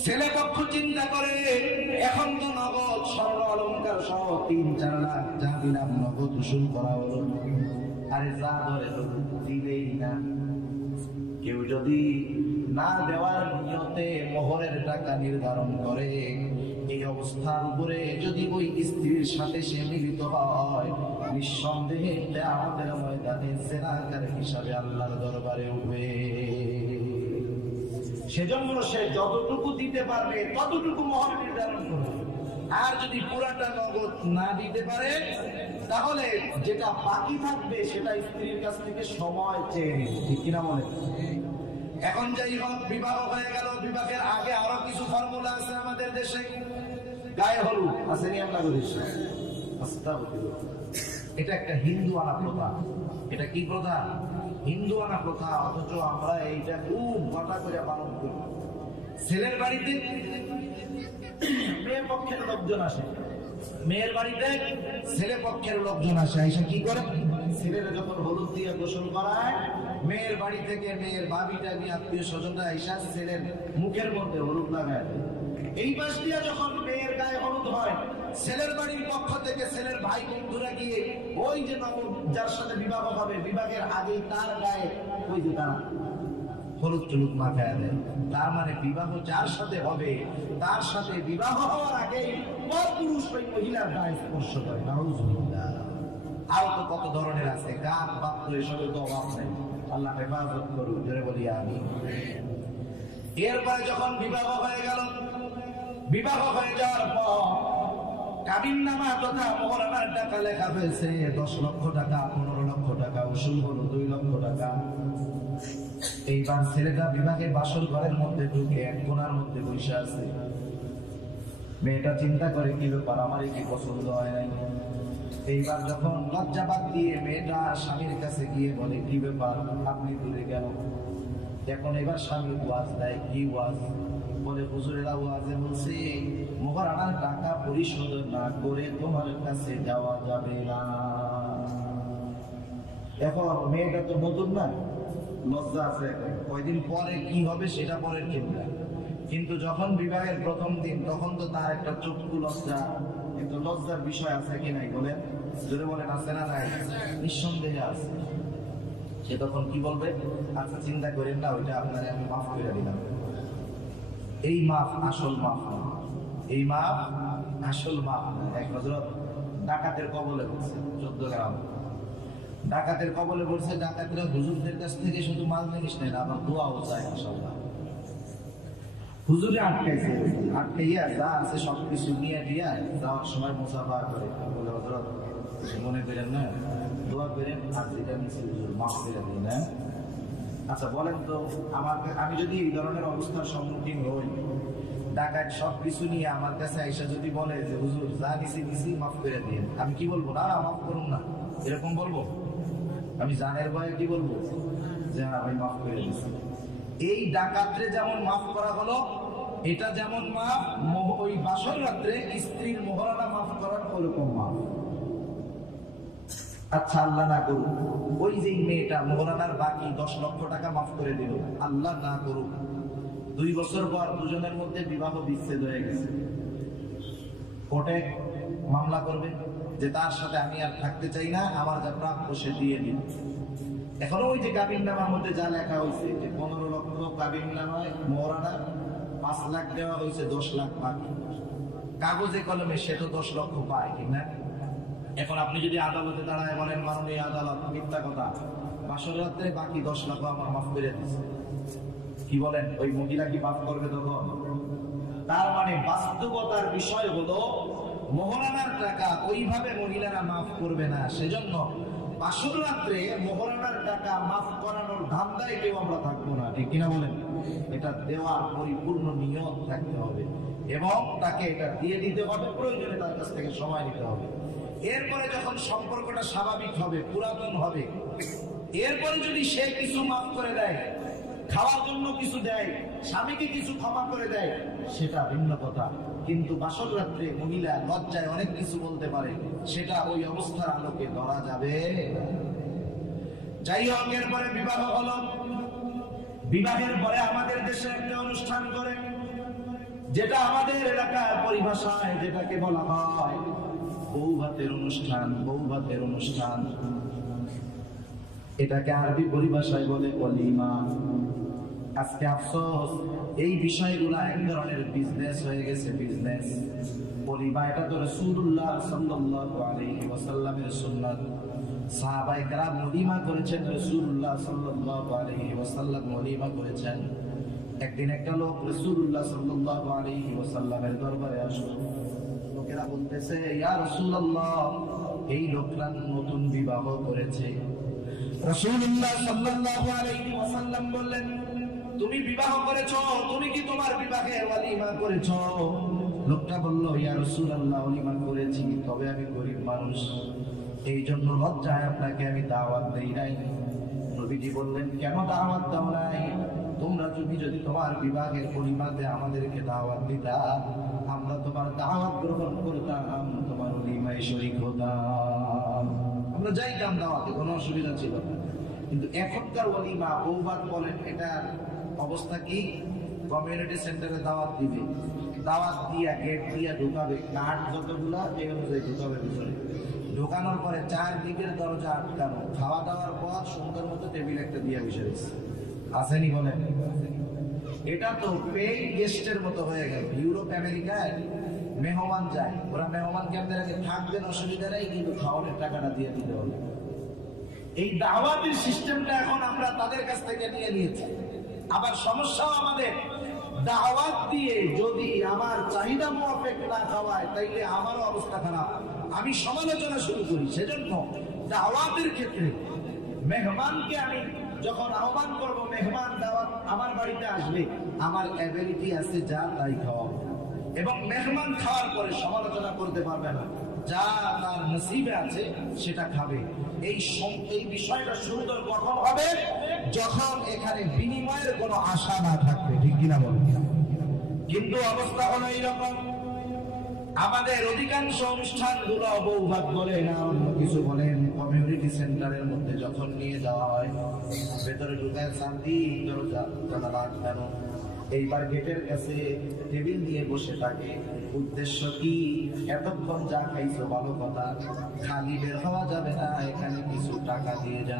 ছেলে পক্ষ চিন্তা করে এখন তো নগদ স্বর্ণ অলংকার সহ 3-4 লাখ যা দিলাম নগদ উসুল করা হলো। আরে যা ধরে তো দিলেই না। কেউ যদি না দেওয়ার নিয়তে মোহরের টাকা নির্ধারণ করে, এই অবস্থার উপরে যদি ওই স্ত্রীর সাথে সে মিলিত হয়, নিঃসন্দেহে আমাদের ময়দানে জেনাকার হিসাবে আল্লাহর দরবারে উঠবে। সেজন্য সে যতটুকু দিতে পারবে ততটুকু মোহর নির্ধারণ করবে। আর যদি পুরাটা নগদ না দিতে পারে, তাহলে যেটা বাকি থাকবে সেটা স্ত্রীর কাছ থেকে সময় চেয়ে নিবে, ঠিক কিনা বলে? এখন যাই হোক, বিবাহ হয়ে গেল, বিবাহের আগে আরো কিছু ফর্মুলা আছে আমাদের দেশে। গায়ে হলুদ আছে নি আপনাদের দেশে? এটা একটা হিন্দু আনা প্রথা। এটা কি প্রথা? হিন্দু আনা প্রথা। অথচ আমরা এইটা খুব ঘটা করে পালন করি। ছেলের বাড়িতে মেয়ে পক্ষের লোকজন আসে, মেয়ের বাড়িতে ছেলে পক্ষের লোকজন আসে। এসে কি করে? ছেলের যখন হলুদ দিয়ে গোসল করায়, মেয়ের বাড়ি থেকে মেয়ের ভাবিটা নিয়ে আত্মীয় স্বজনরা এসে ছেলের মুখের মধ্যে হলুদ লাগায়। এই পাশ দিয়ে যখন মেয়ের গায়ে হলুদ হয়, ছেলের বাড়ির পক্ষ থেকে ছেলের ভাই বন্ধুরা গিয়ে ওই যে যার সাথে বিবাহ হবে, বিবাহের আগেই তার গায়ে ওই যে তারা হলুদ টলুদ মাখায় দেয়। তার মানে বিবাহ যার সাথে হবে, তার সাথে বিবাহ হওয়ার আগে পুরুষ ওই মহিলার গায়ে স্পর্শ করে। নাউজুবিল্লাহ। আরো তো কত ধরনের আছে, গান বাদ্য, এসবের তো অভাব নেই। আল্লাহ হেফাজত করুন, জোরে বলি আমিন। এরপরে যখন বিবাহ হয়ে গেল, বিবাহ হয়ে যাওয়ার পর কাবিননামা তথা মোহরানার টাকা লেখা হয়েছে। 10 লক্ষ টাকা, 15 লক্ষ টাকা উসুল হলো, 2 লক্ষ টাকা। এইবার ছেলেটা বিবাহে বাসর ঘরের মধ্যে ঢুকে এক কোণার মধ্যে বসে আছে। মেয়েটা চিন্তা করে কি ব্যাপার, আমার কি পছন্দ হয় নাই। এইবার যখন লজ্জাবাদ দিয়ে মেয়েটা স্বামীর কাছে গিয়ে বলে কি ব্যাপার, আপনি দূরে গেল। এখন এবার স্বামী ওয়াজ দেয়। কি ওয়াজ? বলে হুজুরেরা ওয়াজে বলছে মোহরানার টাকা পরিশোধ না করে তোমার কাছে যাওয়া যাবে না। এখন মেয়েটা তো নতুন না, লজ্জা আছে, কয়দিন পরে কি হবে সেটা পরের চিন্তা। কিন্তু যখন বিবাহের প্রথম দিন, তখন তো তার একটা চক্ষু লজ্জা, কিন্তু লজ্জার বিষয় আছে কি নাই বলেন? যদি বলেন আছে না নাই? নিঃসন্দেহে আছে। সে তখন কি বলবে? আচ্ছা চিন্তা করেন না, ওইটা আপনারে আমি মাফ করে দিলাম। এই মাফ আসল মাফ না, এই মাফ আসল মাফ না। এক হযরত ডাকাতের কবলে পড়ছে, 14 গ্রাম ডাকাতের কবলে পড়ছে। ডাকাতেরা হুজুরদের কাছ থেকে শুধু মাল নিস নেয় না, আবার দোয়াও চায়। মাশাআল্লাহ, হুজুরে আটকাইছে, আটকাইয়া যা আছে সবকিছু নিয়ে দিয়া যাওয়ার সময় মুসাফা করে বলে হযরত মনে করেন না, দোয়া করেন, আর যেটা নিচ্ছি হুজুর মাফ করে দিন। না আচ্ছা বলেন তো, আমি যদি এই ধরনের অবস্থার সম্মুখীন হই, ডাকাত সবকিছু নিয়ে আমার কাছে আইসা যদি বলে যে হুজুর যা নিছি মাফ করে দিন, আমি কি বলবো? না মাফ করুন না, এরকম বলবো? আমি জানের ভয়ে কি বলবো? যে আমি মাফ করে দিচ্ছি। এই ডাকাতরে যেমন মাফ করা হলো, এটা যেমন মাফ, ওই বাসর রাত্রে স্ত্রীর মোহরানা মাফ করার ওরকম মাফ। আচ্ছা আল্লাহ না করুক ওই যে মেয়েটা মোহরানার বাকি 10 লক্ষ টাকা মাফ করে দিল, আল্লাহ না করুক 2 বছর পর দুজনের মধ্যে বিবাহ বিচ্ছেদ হয়ে গেছে। কোর্টে মামলা করবে যে তার সাথে আমি আর থাকতে চাই না, আমার যা প্রাপ্য সে দিয়ে দিন। এখনো ওই যে কাবিননামার মধ্যে যা লেখা হয়েছে যে 15 লক্ষ কাবিননামায় মোহরানা, 5 লাখ দেওয়া হয়েছে, 10 লাখ বাকি। কাগজে কলমে সে তো 10 লক্ষ পায়, ঠিক না? এখন আপনি যদি আদালতে দাঁড়ায় বলেন মাননীয় আদালত মিথ্যা কথা, বাসর রাত্রে বাকি 10 লাখ আমার মাফ করে দিচ্ছে, কি বলেন? ওই মহিলা কি মাফ করবে তখন? তার মানে বাস্তবতার বিষয় হলো মোহরানার টাকা ওইভাবে মহিলারা মাফ করবে না। সেজন্য বাসর রাত্রে মোহরানার টাকা মাফ করানোর ধান্দায় কেউ আমরা থাকবো না, ঠিক কিনা বলেন? এটা দেওয়ার পরিপূর্ণ নিয়ত থাকতে হবে এবং তাকে এটা দিয়ে দিতে হবে, প্রয়োজনে তার কাছ থেকে সময় নিতে হবে। এরপরে যখন সম্পর্কটা স্বাভাবিক হবে, পুরাতন হবে, এরপরে যদি সে কিছু মাফ করে দেয়, খাওয়ার জন্য কিছু দেয়, স্বামীকে কিছু ক্ষমা করে দেয়, সেটা ভিন্ন কথা। কিন্তু বাসর রাত্রে মহিলা লজ্জায় অনেক কিছু বলতে পারে, সেটা ওই অবস্থার আলোকে ধরা যাবে। যাই হোক, এরপরে বিবাহ হলো। বিবাহের পরে আমাদের দেশে একটা অনুষ্ঠান করে, যেটা আমাদের এলাকার পরিভাষায় যেটাকে বলা হয় বউ ভাতের অনুষ্ঠান। বউ ভাতের অনুষ্ঠান এটাকে আরবি পরিভাষায় বলে ওলিমা। আজকে আফসোস, এই বিষয়গুলো এক ধরনের বিজনেস হয়ে গেছে, বিজনেস। ওলিমা এটা তো রাসূলুল্লাহ সাল্লাল্লাহু আলাইহি ওয়াসাল্লামের সুন্নাত। সাহাবায়ে কেরাম ওলিমা করেছেন, রাসূলুল্লাহ সাল্লাল্লাহু আলাইহি ওয়াসাল্লাম ওলিমা করেছেন। একদিন একটা লোক রাসূলুল্লাহ সাল্লাল্লাহু আলাইহি ওয়াসাল্লামের দরবারে আসলো। লোকেরা বলতেছে, ইয়া রাসূলুল্লাহ, এই লোকটা নতুন বিবাহ করেছে। রাসূলুল্লাহ সাল্লাল্লাহু আলাইহি ওয়াসাল্লাম বললেন, তুমি বিবাহ করেছো, তুমি কি তোমার বিবাহের ওয়ালিমা করেছো? লোকটা বলল, ইয়া রাসূলুল্লাহ, ওয়ালিমা করেছি, তবে আমি গরিব মানুষ, এই জন্য লজ্জায় আপনাকে আমি দাওয়াত দেই নাই। নবীজি বললেন, কেন দাওয়াত দাও নাই? তোমরা যদি তোমার বিবাহের পরিমাণে আমাদেরকে দাওয়াত দিতা, আমরা তোমার দাওয়াত গ্রহণ করতাম, তোমার ওলিমায় শরীক হতাম, আমরা যাইতাম দাওয়াতে, কোনো অসুবিধা ছিল না। কিন্তু এখনকার ওলিমা বৌবাদ বলেন, এটার অবস্থা কি? কমিউনিটি সেন্টারে দাওয়াত দিবে, দাওয়াত দিয়া গেট দিয়া ঢুকাবে, কাঠ যতগুলা এই অনুযায়ী ঢুকাবে ভিতরে, ঢোকানোর পরে চারদিকের দরজা আটকানো, খাওয়া দাওয়ার পর সুন্দর মতো টেবিল একটা দিয়ে বসে রয়েছে। আসেনি বলেন? এটা তো পেইড গেস্টের মতো হয়ে গেল। ইউরোপ আমেরিকায় মেহমান যায়, ওরা মেহমান কেমন আগে থাকবেন, অসুবিধা নেই, কিন্তু খাওয়ানোর টাকাটা দিয়ে দিতে হবে। এই দাওয়াতের সিস্টেমটা এখন আমরা তাদের কাছ থেকে নিয়ে নিয়েছি। আবার সমস্যাও আমাদের, দাওয়াত দিয়ে যদি আমার চাহিদা মোয়াফেক না খাওয়ায়, তাইলে আমারও অবস্থা খারাপ, আমি সমালোচনা শুরু করি। সেজন্য দাওয়াতের ক্ষেত্রে মেহমানকে আমি যখন আহ্বান করব, মেহমান দাওয়াত আমার বাড়িতে আসবে, আমার অ্যাবিলিটি আছে যা তাই খাওয়াবো, এবং মেহমান খাওয়ার পরে সমালোচনা করতে পারবে না, যা তার নসিবে আছে সেটা খাবে। এই বিষয়টা সুন্দর কখন হবে? যখন এখানে বিনিময়ের কোনো আশা না থাকবে, ঠিক কিনা বলেন? কিন্তু অবস্থা হলো এইরকম, আমাদের অধিকাংশ অনুষ্ঠানগুলো বৌভাত বলেন আর অন্য কিছু বলেন, কমিউনিটি সেন্টারের মধ্যে যখন নিয়ে যাওয়া হয়, ভেতরে ঢুকায় শান্তি দরজা আটকানো, এইবার গেটের কাছে টেবিল দিয়ে বসে থাকে। উদ্দেশ্য কি? এতক্ষণ যা খাইছো ভালো কথা, খালি বের হওয়া যাবে না, এখানে কিছু টাকা দিয়ে যা।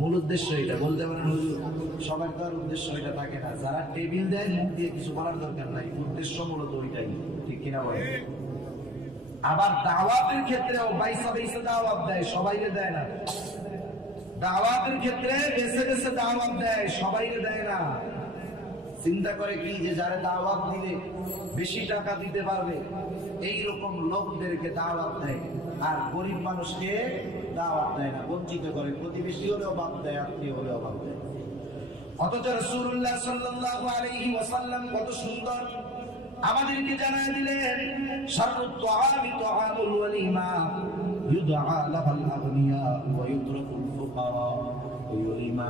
মূল উদ্দেশ্য এটা। বলতে পারেন হুজুর সবার তো আর উদ্দেশ্য এটা থাকে না, যারা টেবিল দেয় মুখ দিয়ে কিছু বলার দরকার নাই, উদ্দেশ্য মূলত ওইটাই, ঠিক কিনা বলেন? আবার দাওয়াতের ক্ষেত্রেও বাইসা বাইসা দাওয়াত দেয়, সবাইকে দেয় না। দাওয়াতের ক্ষেত্রে বেছে বেছে দাওয়াত দেয়, সবাইকে দেয় না। চিন্তা করে কি যে যারা দাওয়াত দিলে বেশি টাকা দিতে পারবে, এইরকম লোকদেরকে দাওয়াত দেয়, আর গরিব মানুষকে দাওয়াত দেয় না, বঞ্চিত করে। প্রতিবেশী হলেও বাদ দেয়, আত্মীয় হলেও বাদ দেয়। অথচ রাসূলুল্লাহ সাল্লাল্লাহু আলাইহি ওয়াসাল্লাম কত সুন্দর আমাদেরকে জানায় দিলেন, শাররুত তুআমি তুআমুল ওয়ালিমা ইউদআ লাহুল আগনিয়া ওয়া ইউতরাকুল ফুকারা। ওই ওলিমা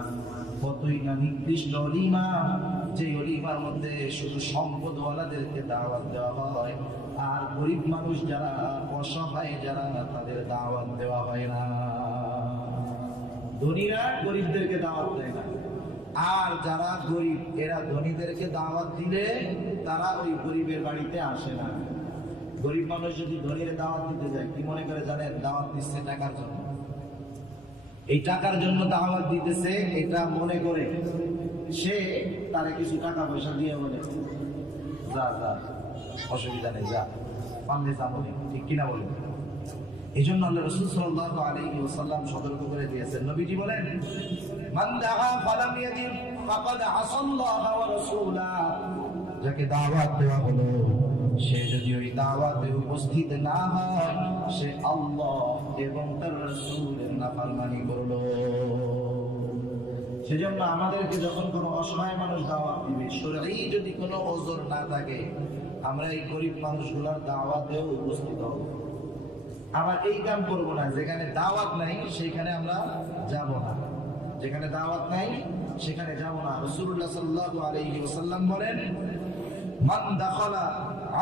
কতই না নির্দিষ্ট ওলিমা, যে ওলিমার মধ্যে শুধু সম্পদওয়ালাদেরকে দাওয়াত দেওয়া হয়, আর গরিব মানুষ যারা অসহায় যারা, তাদের দাওয়াত দেওয়া হয় না। ধনীরা গরিবদেরকে দাওয়াত দেয় না, আর যারা গরিব এরা ধনীদেরকে দাওয়াত দিলে তারা ওই গরিবের বাড়িতে আসে না। গরিব মানুষ যদি ধনীর দাওয়াত দিতে যায়, কি মনে করে জানেন? দাওয়াত দিচ্ছে টাকার জন্য, এই টাকার জন্য দাওয়াত দিতেছে, এটা মনে করে সে তারে কিছু টাকা পয়সা দিয়ে বলে যা যা, অসুবিধা নেই, যা পারলে যা, বলে, ঠিক কিনা বলেন? এই জন্য আল্লাহ রাসূল সাল্লাল্লাহু আলাইহি ওয়াসাল্লাম সতর্ক করে দিয়েছেন। নবীজি বলেন, মান দাআ ফালাম ইয়াজিব ফাকাদ আসাল্লাহ ওয়া রাসূলাহ। যাকে দাওয়াত দেওয়া হলো, সে যদি ওই দাওয়াতে উপস্থিত না হয়, সে আল্লাহ এবং তার রাসূলের নাফরমানি করলো। সেজন্য আমাদেরকে যখন কোনো অসহায় মানুষ দাওয়াত দিবে, শরঈ যদি কোনো ওজর না থাকে, আমরা এই গরিব মানুষগুলোর দাওয়াতেও উপস্থিত হব। আবার এই কাম করব না, যেখানে দাওয়াত নাই সেখানে আমরা যাব না, যেখানে দাওয়াত নাই সেখানে যাব না। রাসূলুল্লাহ সাল্লাল্লাহু আলাইহি ওয়াসাল্লাম বলেন, মান দাখালা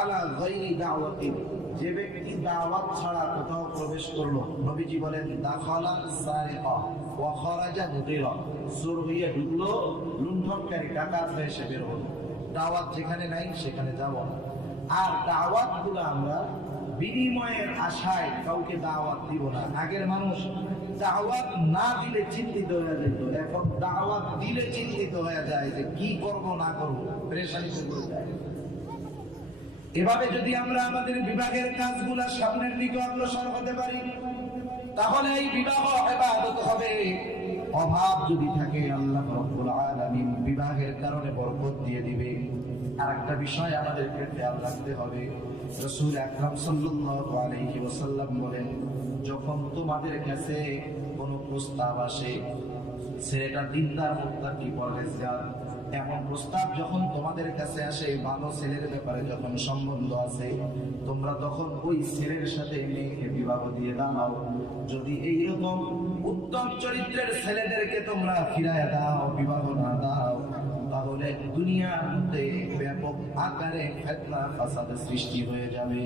আলা গায়রি দাওয়াতিন, যে ব্যক্তি দাওয়াত ছাড়া কোথাও প্রবেশ করলো, নবীজি বলেন, দাখালা সারিকা ওয়া খারাজা মুতিরা, চোর হয়ে ঢুকলো, লুণ্ঠনকারী ডাকাত হয়ে সে বের হলো। দাওয়াত যেখানে নাই সেখানে যাব না। আর দাওয়াত গুলো আমরা বিনিময়ের আশায় কাউকে দাওয়াত দিব না। আগের মানুষ দাওয়াত না দিলে চিন্তিত হয়ে যেত, এখন দাওয়াত দিলে চিন্তিত হয়ে যায় যে কি করব না করব, পেরেশানিতে পড়ে যায়। এভাবে যদি আমরা আমাদের বিভাগের কাজগুলো সামনের দিকে অগ্রসর হতে পারি, তাহলে এই বিবাহ ইবাদত হবে। অভাব যদি থাকে, আল্লাহ রাব্বুল আলামিন বিবাহের কারণে বরকত দিয়ে দিবে। আর একটা বিষয় আমাদেরকে খেয়াল রাখতে হবে, রাসূল আকরাম সাল্লাল্লাহু আলাইহি ওয়াসাল্লাম বলেন, যখন তোমাদের কাছে কোনো প্রস্তাব আসে, ছেলেটা দিনদার মুত্তাকি পরহেজগার, এমন প্রস্তাব যখন তোমাদের কাছে আসে, ভালো ছেলের ব্যাপারে যখন সম্বন্ধ আছে, তোমরা তখন ওই ছেলের সাথে মেয়েকে বিবাহ দিয়ে দাও। যদি এইরকম উত্তম চরিত্রের ছেলেদেরকে তোমরা ফিরায় দাও, বিবাহ না দাও, তাহলে দুনিয়ার মধ্যে ব্যাপক আকারে ফিতনা ফাসাদের সৃষ্টি হয়ে যাবে।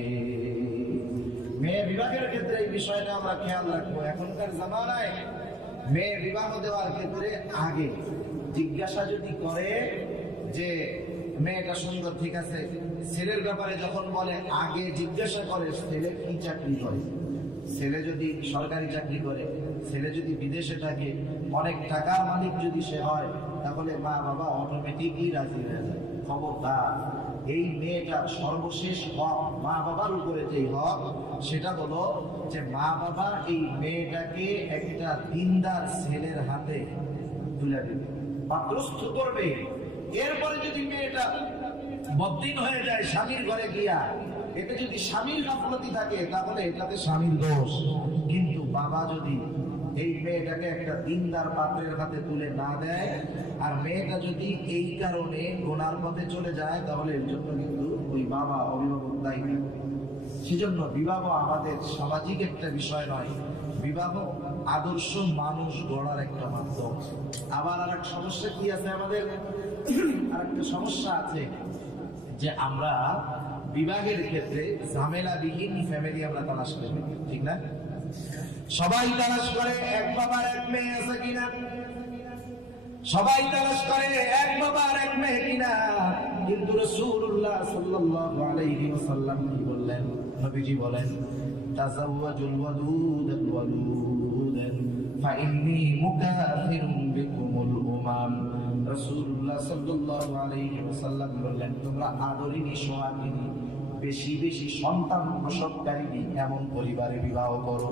মেয়ে বিবাহের ক্ষেত্রে এই বিষয়টা আমরা খেয়াল রাখবো। এখনকার জামানায় মেয়ে বিবাহ দেওয়ার ক্ষেত্রে আগে জিজ্ঞাসা যদি করে যে মেয়েটা সুন্দর, ঠিক আছে, ছেলের ব্যাপারে যখন বলে আগে জিজ্ঞাসা করে ছেলে কি চাকরি করে। ছেলে যদি সরকারি চাকরি করে, ছেলে যদি বিদেশে থাকে, অনেক টাকার মালিক যদি সে হয়, তাহলে মা বাবা অটোমেটিকই রাজি হয়ে যায়। খবরদার, এই মেয়েটার সর্বশেষ হক, মা বাবার উপরে যে হক, সেটা হলো যে মা বাবা এই মেয়েটাকে একটা দিনদার ছেলের হাতে তুলে দেবে, পাত্রস্থ করবে। এরপরে যদি মেয়েটা বদ্দিন হয়ে যায় স্বামীর ঘরে গিয়া, এতে যদি স্বামীর গাফলতি থাকে তাহলে এটাতে স্বামীর দোষ। কিন্তু বাবা যদি এই মেয়েটাকে একটা দিনদার পাত্রের হাতে তুলে না দেয়, আর মেয়েটা যদি এই কারণে গোনার পথে চলে যায়, তাহলে এর জন্য কিন্তু ওই বাবা অভিভাবক দায়ী। সেজন্য বিবাহ আমাদের সামাজিক একটা বিষয় নয়, বিবাহ আদর্শ মানুষ গড়ার একটা মাধ্যম। আবার আর এক সমস্যা কি আছে আমাদের, আর একটা সমস্যা আছে যে আমরা বিবাহের ক্ষেত্রে ঝামেলাবিহীন ফ্যামিলি আমরা তালাশ করি, ঠিক না? সবাই তালাশ করে এক বাবার এক মেয়ে আছে কিনা, সবাই তালাশ করে এক বাবার এক মেয়ে কিনা। কিন্তু রাসূলুল্লাহ সাল্লাল্লাহু আলাইহি ওয়াসাল্লাম কি বললেন? নবীজি বলেন, তাযাওয়াজুল ওয়াদুদাল ওয়ালুদান ফাইন্নী মুকাফিরুম বিকুমুল উমাম। রাসূলুল্লাহ সাল্লাল্লাহু আলাইহি ওয়াসাল্লাম বললেন, তোমরা আদরিনী সোহাগিনী, বেশি বেশি সন্তান প্রসবকারিনী এমন পরিবারে বিবাহ করো।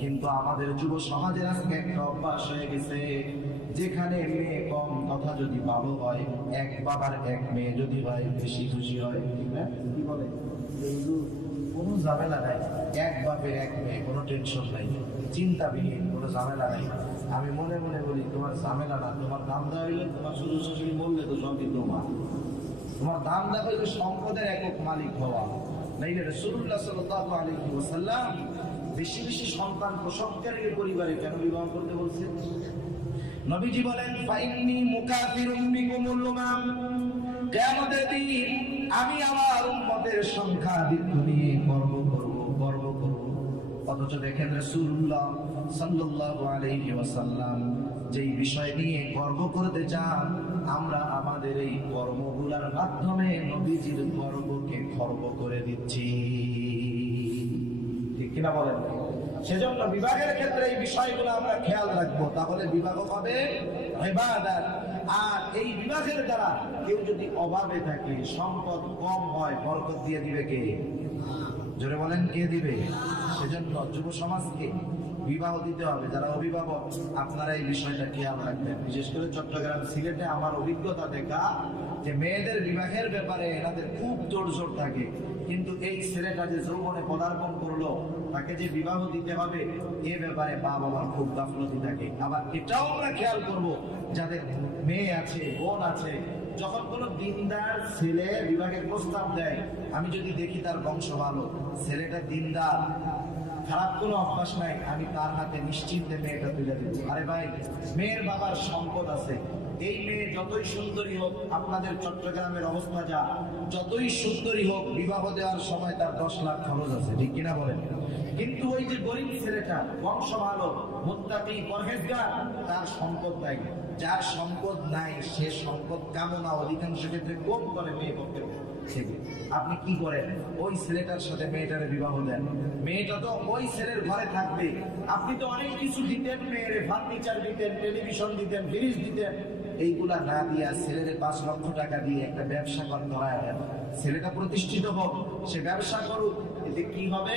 কিন্তু আমাদের যুব সমাজের আজকে একটা অভ্যাস হয়ে গেছে, যেখানে মেয়ে কম কথা যদি ভালো হয়, এক বাবার এক মেয়ে যদি হয়, বেশি খুশি হয়, ঠিক না? কি বলে, কোনো ঝামেলা নাই, এক বাপের এক মেয়ে, কোনো টেনশন নাই, চিন্তাবিহীন, কোনো ঝামেলা নাই। আমি মনে মনে বলি, তোমার ঝামেলা না, তোমার দাম দেওয়া হইলে, তোমার শ্বশুর শাশুড়ি বললে তো সবই তোমার দাম দেওয়া হইলে সম্পদের একক মালিক হওয়া। নাইলে রাসূলুল্লাহ সাল্লাল্লাহু আলাইহি ওয়াসাল্লাম বেশি বেশি সন্তান প্রসবকারী পরিবারে কেন বিবাহ করতে বলছেন? নবীজি বলেন, ফাইন্নী মুকাফিরুম বিকুমুল উমাম, কিয়ামতের দিন আমি আমার উম্মতের সংখ্যা বৃদ্ধি নিয়ে গর্ব করব। অথচ দেখেন রাসূলুল্লাহ সাল্লাল্লাহু আলাইহি ওয়াসাল্লাম যেই বিষয় নিয়ে গর্ব করতে চান, আমরা আমাদের এই কর্মগুলোর মাধ্যমে নবীজির গর্বকে খর্ব করে দিচ্ছি, ঠিক কিনা বলেন? সেজন্য বিবাহের ক্ষেত্রে এই বিষয়গুলো আমরা খেয়াল রাখবো, তাহলে বিবাহ হবে ইবাদত। আর এই বিবাহের দ্বারা কেউ যদি অভাবে থাকে, সম্পদ কম হয়, বরকত দিয়ে দিবে কে? জোরে বলেন, কে দিবে? সেজন্য যুব সমাজকে বিবাহ দিতে হবে। যারা অভিভাবক, আপনারা এই বিষয়টা খেয়াল রাখবেন। বিশেষ করে চট্টগ্রাম, সিলেটে আমার অভিজ্ঞতা দেখা যে মেয়েদের বিবাহের ব্যাপারে এনাদের খুব তোড়জোড় থাকে, কিন্তু এই ছেলেটা যে যৌবনে পদার্পণ করলো, তাকে যে বিবাহ দিতে হবে, এ ব্যাপারে মা বাবার খুব গাফলতি থাকে। আবার এটাও আমরা খেয়াল করব, যাদের মেয়ে আছে, বোন আছে, যখন কোনো দিনদার ছেলে বিবাহের প্রস্তাব দেয়, আমি যদি দেখি তার বংশ ভালো, ছেলেটা দিনদার, খারাপ কোনো অভ্যাস নাই, আমি তার হাতে নিশ্চিন্তে মেয়েটা তুলে দেব। আরে ভাই, মেয়ের বাবার সম্পদ আছে, এই মেয়ে যতই সুন্দরী হোক, আপনাদের চট্টগ্রামের অবস্থা যা, যতই সুন্দরী হোক, বিবাহ দেওয়ার সময় তার 10 লাখ খরচ আছে, ঠিক কিনা বলেন? কিন্তু ওই যে গরিব ছেলেটা, বংশ ভালো, মুত্তাকি, পরহেজগার, তার সম্পদ নাই। যার সম্পদ নাই, সে সম্পদ কামনা অধিকাংশ ক্ষেত্রে কম করে মেয়ে পক্ষের থেকে। আপনি কি করেন? ওই ছেলেটার সাথে মেয়েটার বিবাহ দেন, মেয়েটা তো ওই ছেলের ঘরে থাকবে। আপনি তো অনেক কিছু দিতেন মেয়েরে, ফার্নিচার দিতেন, টেলিভিশন দিতেন, ফ্রিজ দিতেন, এইগুলা না দিয়া ছেলের 5 লক্ষ টাকা দিয়ে একটা ব্যবসা করায় দেন। ছেলেটা প্রতিষ্ঠিত হোক, সে ব্যবসা করুক, এতে কি হবে?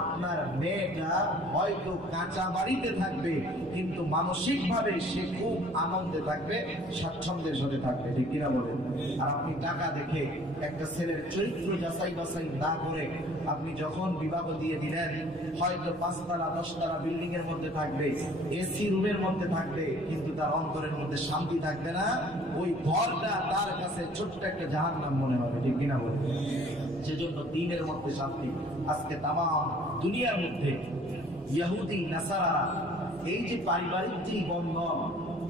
আপনার মেয়েটা হয়তো কাঁচা বাড়িতে থাকবে, কিন্তু মানসিক ভাবে সে খুব আনন্দে থাকবে, স্বাচ্ছন্দ্যের সাথে থাকবে, ঠিক কিনা বলেন? আর আপনি টাকা দেখে একটা ছেলের চরিত্র যাচাই বাছাই না করে আপনি যখন বিবাহ দিয়ে দিলেন, হয়তো 5 তলা 10 তলা বিল্ডিং এর মধ্যে থাকবে, এসি রুমের মধ্যে থাকবে, কিন্তু তার অন্তরের মধ্যে শান্তি থাকবে না। ওই ঘরটা তার কাছে ছোট্ট একটা জাহান্নাম মনে হবে, ঠিক কিনা বলেন? সেজন্য দ্বীনের মধ্যে শান্তি। আজকে তামাম দুনিয়ার মধ্যে ইহুদি নাসারা এই যে পারিবারিক যে বন্ধন,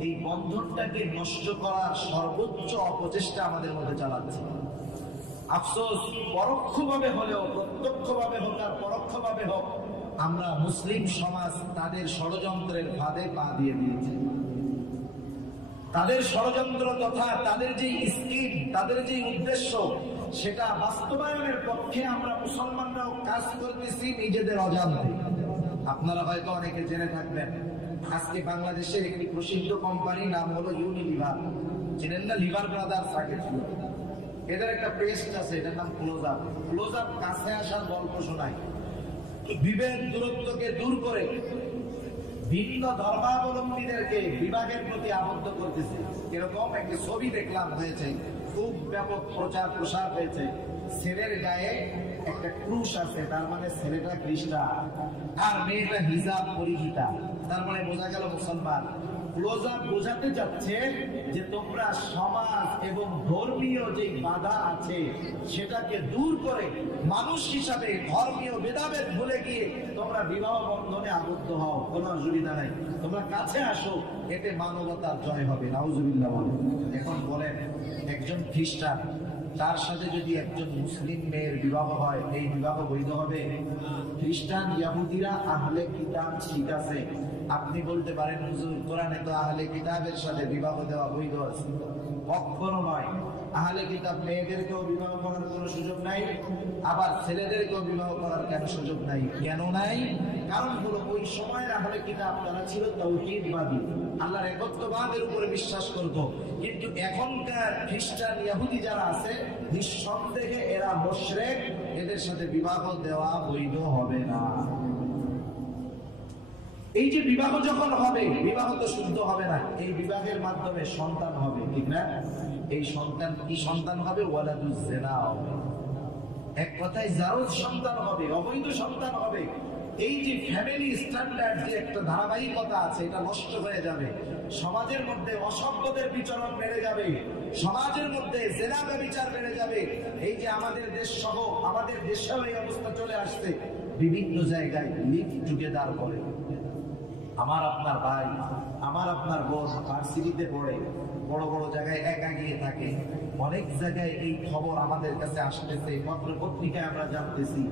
এই বন্ধনটাকে নষ্ট করার সর্বোচ্চ অপচেষ্টা আমাদের মধ্যে চালাচ্ছে। আফসোস, পরোক্ষভাবে হলেও, প্রত্যক্ষভাবে হোক আর পরোক্ষভাবে হোক, আমরা মুসলিম সমাজ তাদের ষড়যন্ত্রের ফাঁদে পা দিয়ে দিয়েছি। তাদের ষড়যন্ত্র তথা তাদের যে স্কিম, তাদের যে উদ্দেশ্য, সেটা বাস্তবায়নের পক্ষে আমরা মুসলমানরাও কাজ করতেছি নিজেদের অজান্তে। আপনারা হয়তো অনেকে জেনে থাকবেন, আজকে বাংলাদেশের একটি প্রসিদ্ধ কোম্পানি নাম হলো ইউনিলিভার। চেনেন না? লিভার ব্রাদার্স আগে ছিল। এদের একটা পেস্ট আছে, এটার নাম ক্লোজ আপ। ক্লোজ আপ কাছে আসার গল্প শোনায়, বিভেদ দূরত্বকে দূর করে ভিন্ন ধর্মাবলম্বীদেরকে বিভাগের প্রতি আবদ্ধ করতেছে। এরকম একটা ছবি দেখলাম, হয়েছে খুব ব্যাপক প্রচার প্রসার হয়েছে। ছেলের গায়ে একটা ক্রুশ আছে, তার মানে ছেলেটা খ্রিস্টান, আর মেয়েটা হিজাব পরিহিতা, তার মানে বোঝা গেল মুসলমান। ক্লোজ আপ বোঝাতে যাচ্ছে যে তোমরা সমাজ এবং ধর্মীয় যে বাধা আছে সেটাকে দূর করে মানুষ হিসাবে ধর্মীয় ভেদাভেদ ভুলে গিয়ে তোমরা বিবাহ বন্ধনে আবদ্ধ হও, কোনো অসুবিধা নাই, তোমরা কাছে আসো, এতে মানবতার জয় হবে। নাউজুবিল্লাহ বলেন। এখন বলেন, একজন খ্রিস্টান তার সাথে যদি একজন মুসলিম মেয়ের বিবাহ হয়, এই বিবাহ বৈধ হবে? খ্রিস্টান ইহুদিরা আহলে কিতাব, ঠিক আছে, আপনি বলতে পারেন হুজুর কোরআনে তো আহলে কিতাবের সাথে বিবাহ দেওয়া বৈধ আছে। কখনো নয়। আহলে কিতাব মেয়েদেরকেও বিবাহ করার কোনো সুযোগ নাই, আবার ছেলেদেরকেও বিবাহ করার কেন সুযোগ নাই? কেন নাই? কারণ হলো ওই সময়ের আহলে কিতাব তারা ছিল তাওহীদবাদী, আল্লাহর একত্ববাদের উপরে বিশ্বাস করত। কিন্তু এখনকার খ্রিস্টান ইহুদি যারা আছে, নিঃসন্দেহে এরা মুশরিক, এদের সাথে বিবাহ দেওয়া বৈধ হবে না। এই যে বিবাহ যখন হবে, বিবাহ তো শুদ্ধ হবে না, এই বিবাহের মাধ্যমে সন্তান হবে, ঠিক না? এই সন্তান কি সন্তান হবে? ওয়ালাদুজ জিনা হবে। এক কথায় জারজ সন্তান হবে, অবৈধ সন্তান হবে। এই যে ফ্যামিলি স্ট্যান্ডার্ড যে একটা ধারাবাহিকতা আছে, এটা নষ্ট হয়ে যাবে। সমাজের মধ্যে অসভ্যদের বিচরণ বেড়ে যাবে, সমাজের মধ্যে জিনা ব্যভিচার বেড়ে যাবে। এই যে আমাদের দেশ সহ আমাদের দেশেও এই অবস্থা চলে আসছে, বিভিন্ন জায়গায় লিভ টুগেদার করে। আমার আপনার ভাই, আমার আপনার বোন ভার্সিটিতে পড়ে, বড় বড় জায়গায় একা গিয়ে থাকে। অনেক জায়গায় এই খবর আমাদের কাছে আসতেছে, পত্র পত্রিকায় আমরা জানতেছি।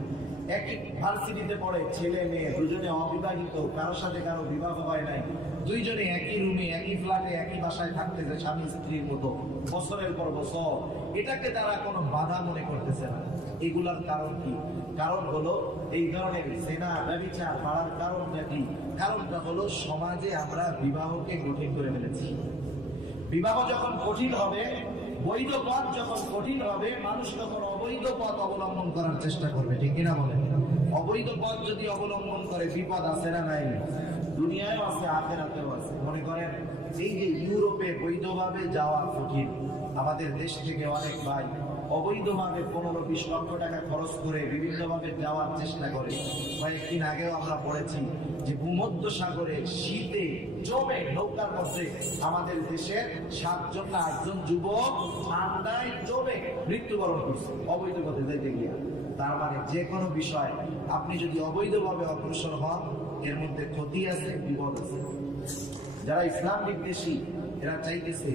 একই ভার্সিটিতে পড়ে, ছেলে মেয়ে দুজনে অবিবাহিত, কারোর সাথে কারো বিবাহ হয় নাই, দুইজনে একই রুমে, একই ফ্ল্যাটে, একই বাসায় থাকতেছে স্বামী স্ত্রীর মতো বছরের পর বছর। এটাকে তারা কোনো বাধা মনে করতেছে না। এগুলার কারণ কি? কারণ হলো এই ধরনের জিনা ব্যভিচার বাড়ার কারণ নাকি? কারণটা হলো সমাজে আমরা বিবাহকে কঠিন করে ফেলেছি। বিবাহ যখন কঠিন হবে, বৈধ পথ যখন কঠিন হবে, মানুষ তখন অবৈধ পথ অবলম্বন করার চেষ্টা করবে, ঠিক কিনা বলেন? অবৈধ পথ যদি অবলম্বন করে বিপদ আছে না নাই? দুনিয়ায়ও আছে, আখিরাতেও আছে। মনে করেন এই যে ইউরোপে বৈধভাবে যাওয়া কঠিন, আমাদের দেশ থেকে অনেক ভাই অবৈধভাবে 15-20 লক্ষ টাকা খরচ করে বিভিন্নভাবে যাওয়ার চেষ্টা করে। কয়েকদিন আগেও আমরা পড়েছি যে ভূমধ্য সাগরে শীতে জমে নৌকার মধ্যে আমাদের দেশের 7জন না 8জন যুবক ঠান্ডায় জমে মৃত্যুবরণ করছে অবৈধ পথে যেতে গিয়ে। তার মানে যে কোনো বিষয় আপনি যদি অবৈধভাবে অগ্রসর হন, এর মধ্যে ক্ষতি আছে, বিপদ আছে। যারা ইসলাম বিদ্বেষী, এরা চাইতেছে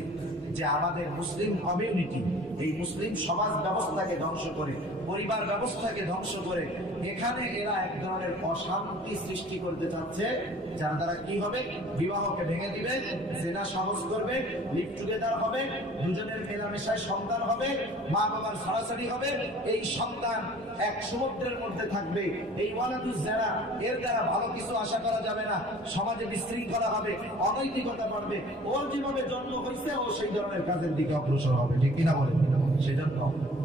যে আমাদের মুসলিম কমিউনিটি, এই মুসলিম সমাজ ব্যবস্থাকে ধ্বংস করে, পরিবার ব্যবস্থাকে ধ্বংস করে, এখানে এরা এক ধরনের অশান্তি সৃষ্টি করতে চাচ্ছে, যার দ্বারা কি হবে? বিবাহকে ভেঙে দিবে, জিনা সহজ করবে, লিভ টুগেদার হবে, দুজনের মেলামেশায় সন্তান হবে, মা বাবার সরাসরি হবে। এই সন্তান এক সমুদ্রের মধ্যে থাকবে। এই ওয়ালাদুজ জিনা, এর দ্বারা ভালো কিছু আশা করা যাবে না। সমাজে বিশৃঙ্খলা হবে, অনৈতিকতা বাড়বে। ওর যেভাবে জন্ম হয়েছে, ও সেই ধরনের কাজের দিকে অগ্রসর হবে, ঠিক কিনা বলেন? সেজন্য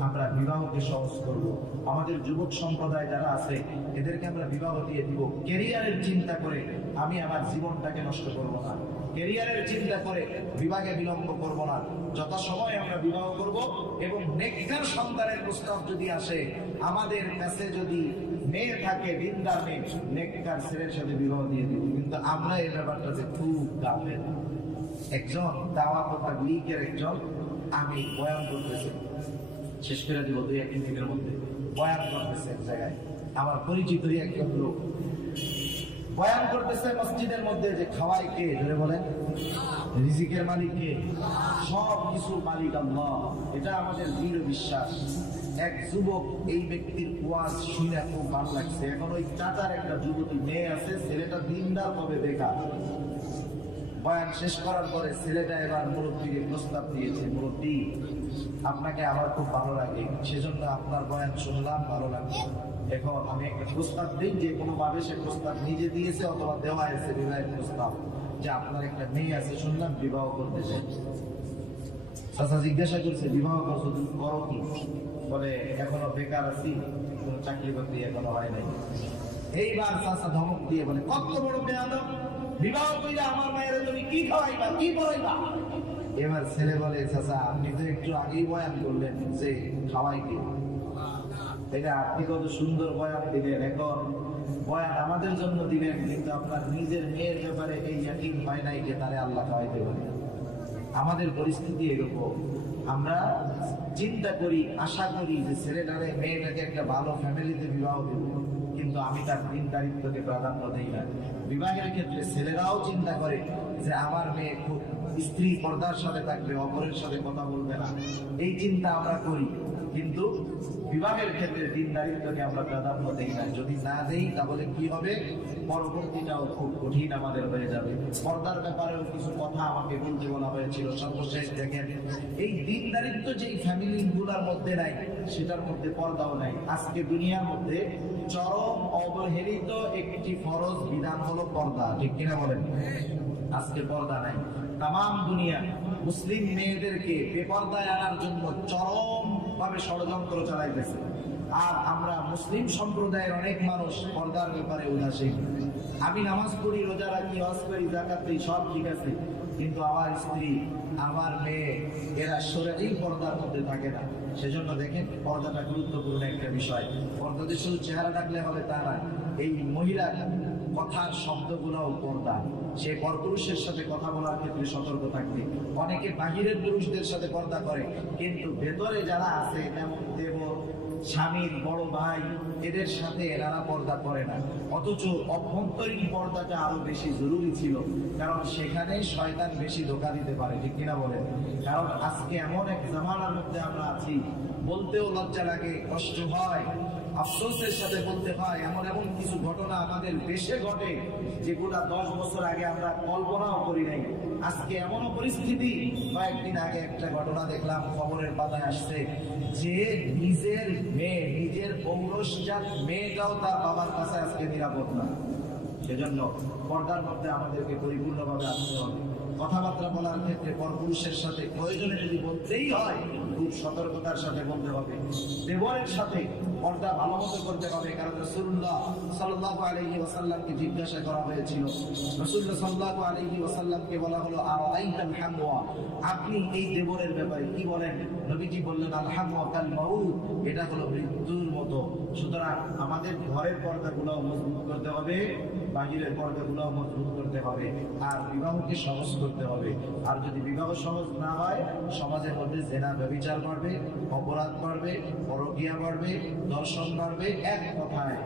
আমরা বিবাহকে সহজ করব। আমাদের যুবক সম্প্রদায় যারা আছে এদেরকে আমরা বিবাহ দিয়ে দিব ক্যারিয়ারের চিন্তা করে। আমি আমার জীবনটাকে নষ্ট করব না, ক্যারিয়ারের চিন্তা করে বিবাহে বিলম্ব করব না। যথাসময়ে আমরা বিবাহ করব এবং নেককার সন্তানের প্রস্তাব যদি আসে, আমাদের কাছে যদি মেয়ে থাকে দিনদার মেয়ে, নেককার ছেলের সাথে বিবাহ দিয়ে দিব। কিন্তু আমরা এই ব্যাপারটাতে খুব গাফেল। একজন দাওয়াত লীগের একজন, আমি বয়ান করতেছি, শেষ করে দিব 2-1 দিনের মধ্যে, বয়ান করতেছে এক জায়গায়, আমার পরিচিতই একজন লোক বয়ান করতেছে মসজিদের মধ্যে যে খাওয়াই কে, ধরে বলেন রিজিকের মালিক কে, সব কিছুর মালিক আল্লাহ। এটা আমাদের দৃঢ় বিশ্বাস। এক যুবক এই ব্যক্তির ওয়াজ শুনে খুব ভালো লাগছে। এখন ওই চাচার একটা যুবতী মেয়ে আছে, ছেলেটা দিনদার ভাবে বেকার। বয়ান শেষ করার পরে ছেলেটা এবার মুরব্বীকে প্রস্তাব দিয়েছে, মুরব্বী আপনাকে আমার খুব ভালো লাগে, সেজন্য আপনার বয়ান শুনলাম, ভালো লাগলো। এখন আমি একটা প্রস্তাব দিই, যে কোনো ভাবে সে প্রস্তাব নিজে দিয়েছে অথবা দেওয়া হয়েছে বিবাহের প্রস্তাব, যে আপনার একটা মেয়ে আছে শুনলাম, বিবাহ করতে চাই। চাচা জিজ্ঞাসা করছে বিবাহ করছো, তুমি করো কি? বলে এখনো বেকার আছি, কোনো চাকরি বাকরি এখনো হয় নাই। এইবার চাচা ধমক দিয়ে বলে, কত বড় বেয়াদব, বিবাহ কইরা আমার মায়ের তুমি কি খাওয়াইবা, কি পড়াইবা? এবার ছেলে বলে, চাচা আপনি তো একটু আগেই বয়ান করলেন যে খাওয়াই কি, এটা আপনি কত সুন্দর বয়ান দিলেন, এখন বয়ান আমাদের জন্য দিলেন, কিন্তু আপনার নিজের মেয়ের ব্যাপারে এই ইয়াকিন হয় নাই যে তারে আল্লাহ খাওয়াইতে পারে। আমাদের পরিস্থিতি এরকম, আমরা চিন্তা করি, আশা করি যে ছেলেটারে মেয়েটাকে একটা ভালো ফ্যামিলিতে বিবাহ দেব, কিন্তু আমি তার দিনদারিত্বকে প্রাধান্য দিই না। বিবাহের ক্ষেত্রে ছেলেরাও চিন্তা করে যে আমার মেয়ে খুব স্ত্রী পর্দার সাথে থাকবে, অপরের সাথে কথা বলবে না, এই চিন্তা আমরা করি, কিন্তু বিবাহের ক্ষেত্রে দিনদারিত্বকে আমরা প্রাধান্য দিই না। যদি না দেই তাহলে কি হবে, পরবর্তীটাও খুব কঠিন আমাদের হয়ে যাবে। পর্দার ব্যাপারেও কিছু কথা আমাকে বলতে বলা হয়েছিল। সর্বশেষ দেখেন, এই দিনদারিত্ব যেই ফ্যামিলি গুলার মধ্যে নাই, সেটার মধ্যে পর্দাও নাই। আজকে দুনিয়ার মধ্যে চরম অবহেলিত একটি ফরজ বিধান হলো পর্দা, ঠিক কিনা বলেন? আজকে পর্দা নাই। তাম দুনিয়া মুসলিম মেয়েদেরকে বেপর্দায় আনার জন্য চরম ভাবে ষড়যন্ত্র চালাইতেছে। আর আমরা মুসলিম সম্প্রদায়ের অনেক মানুষ পর্দার ব্যাপারে উদাসীন। আমি নামাজ পড়ি, রোজা রাখি, হজ করি, যাকাত দিই, সব ঠিক আছে, কিন্তু আমার স্ত্রী, আমার মেয়ে, এরা শরীরেই পর্দার মধ্যে থাকে না। সেজন্য দেখেন, পর্দাটা গুরুত্বপূর্ণ একটা বিষয়। পর্দাতে শুধু চেহারা রাখলে হবে তা না, এই মহিলা কথার শব্দগুলোও পর্দা। সে পরপুরুষের সাথে কথা বলার ক্ষেত্রে সতর্ক থাকবে। অনেকে বাহিরের পুরুষদের সাথে পর্দা করে, কিন্তু ভেতরে যারা আছে, যেমন দেবর, স্বামীর বড় ভাই, এদের সাথে এনারা পর্দা করে না। অথচ অভ্যন্তরীণ পর্দাটা আরো বেশি জরুরি ছিল, কারণ সেখানে শয়তান বেশি ধোঁকা দিতে পারে, ঠিক কিনা বলেন? কারণ আজকে এমন এক জামানার মধ্যে আমরা আছি, বলতেও লজ্জা লাগে, কষ্ট হয়, আফসোসের সাথে বলতে হয়, এমন এমন কিছু ঘটনা আমাদের দেশে ঘটে যেগুলা 10 বছর আগে আমরা কল্পনাও করি নাই। আজকে এমনও পরিস্থিতি, কয়েকদিন আগে একটা ঘটনা দেখলাম, খবরের পাতায় আসছে, যে নিজের মেয়ে, নিজের পৌরসজাত মেয়েটাও তার বাবার কাছে আজকে নিরাপদ না। সেজন্য পর্দার মধ্যে আমাদেরকে পরিপূর্ণভাবে আসতে হবে। কথাবার্তা বলার ক্ষেত্রে পরপুরুষের সাথে প্রয়োজনে যদি বলতেই হয়, খুব সতর্কতার সাথে বলতে হবে। দেবরের সাথে পর্দা ভালো মতো করতে হবে, কারণ রাসূলুল্লাহ সাল্লাল্লাহু আলাইহি ওয়াসাল্লামকে জিজ্ঞাসা করা হয়েছিল, রাসূলুল্লাহ সাল্লাল্লাহু আলাইহি ওয়াসাল্লামকে বলা হলো, আরাইতাল হামওয়া, আপনি এই দেবরের ব্যাপারে কি বলেন? নবীজি বললেন, আল হামওয়া কাল মাউত, এটা হলো মৃত্যুর মতো। সুতরাং আমাদের ঘরের পর্দাগুলো মজবুত করতে হবে, বাহিরের পর্দাগুলো মজবুত করতে হবে, আর বিবাহকে সহজ করতে হবে। আর যদি বিবাহ সহজ না হয়, সমাজের মধ্যে জেনা, ব্যভিচার বাড়বে, অপরাধ বাড়বে, পরকীয়া বাড়বে, দর্শন বাড়বে, এক কথায়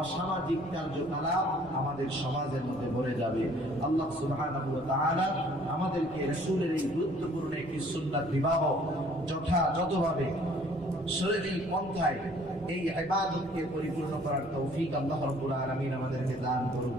অসামাজিক কার্যকলাপ আমাদের সমাজের মধ্যে ভরে যাবে। আল্লাহ সুবহানাহু ওয়া তাআলা আমাদেরকে রাসূলের এই গুরুত্বপূর্ণ একটি সুন্নাত বিবাহ যথাযথভাবে শরীয়তের পন্থায় এই ইবাদতকে পরিপূর্ণ করার তৌফিক আল্লাহ রাব্বুল আলামিন আমাদেরকে দান করুন।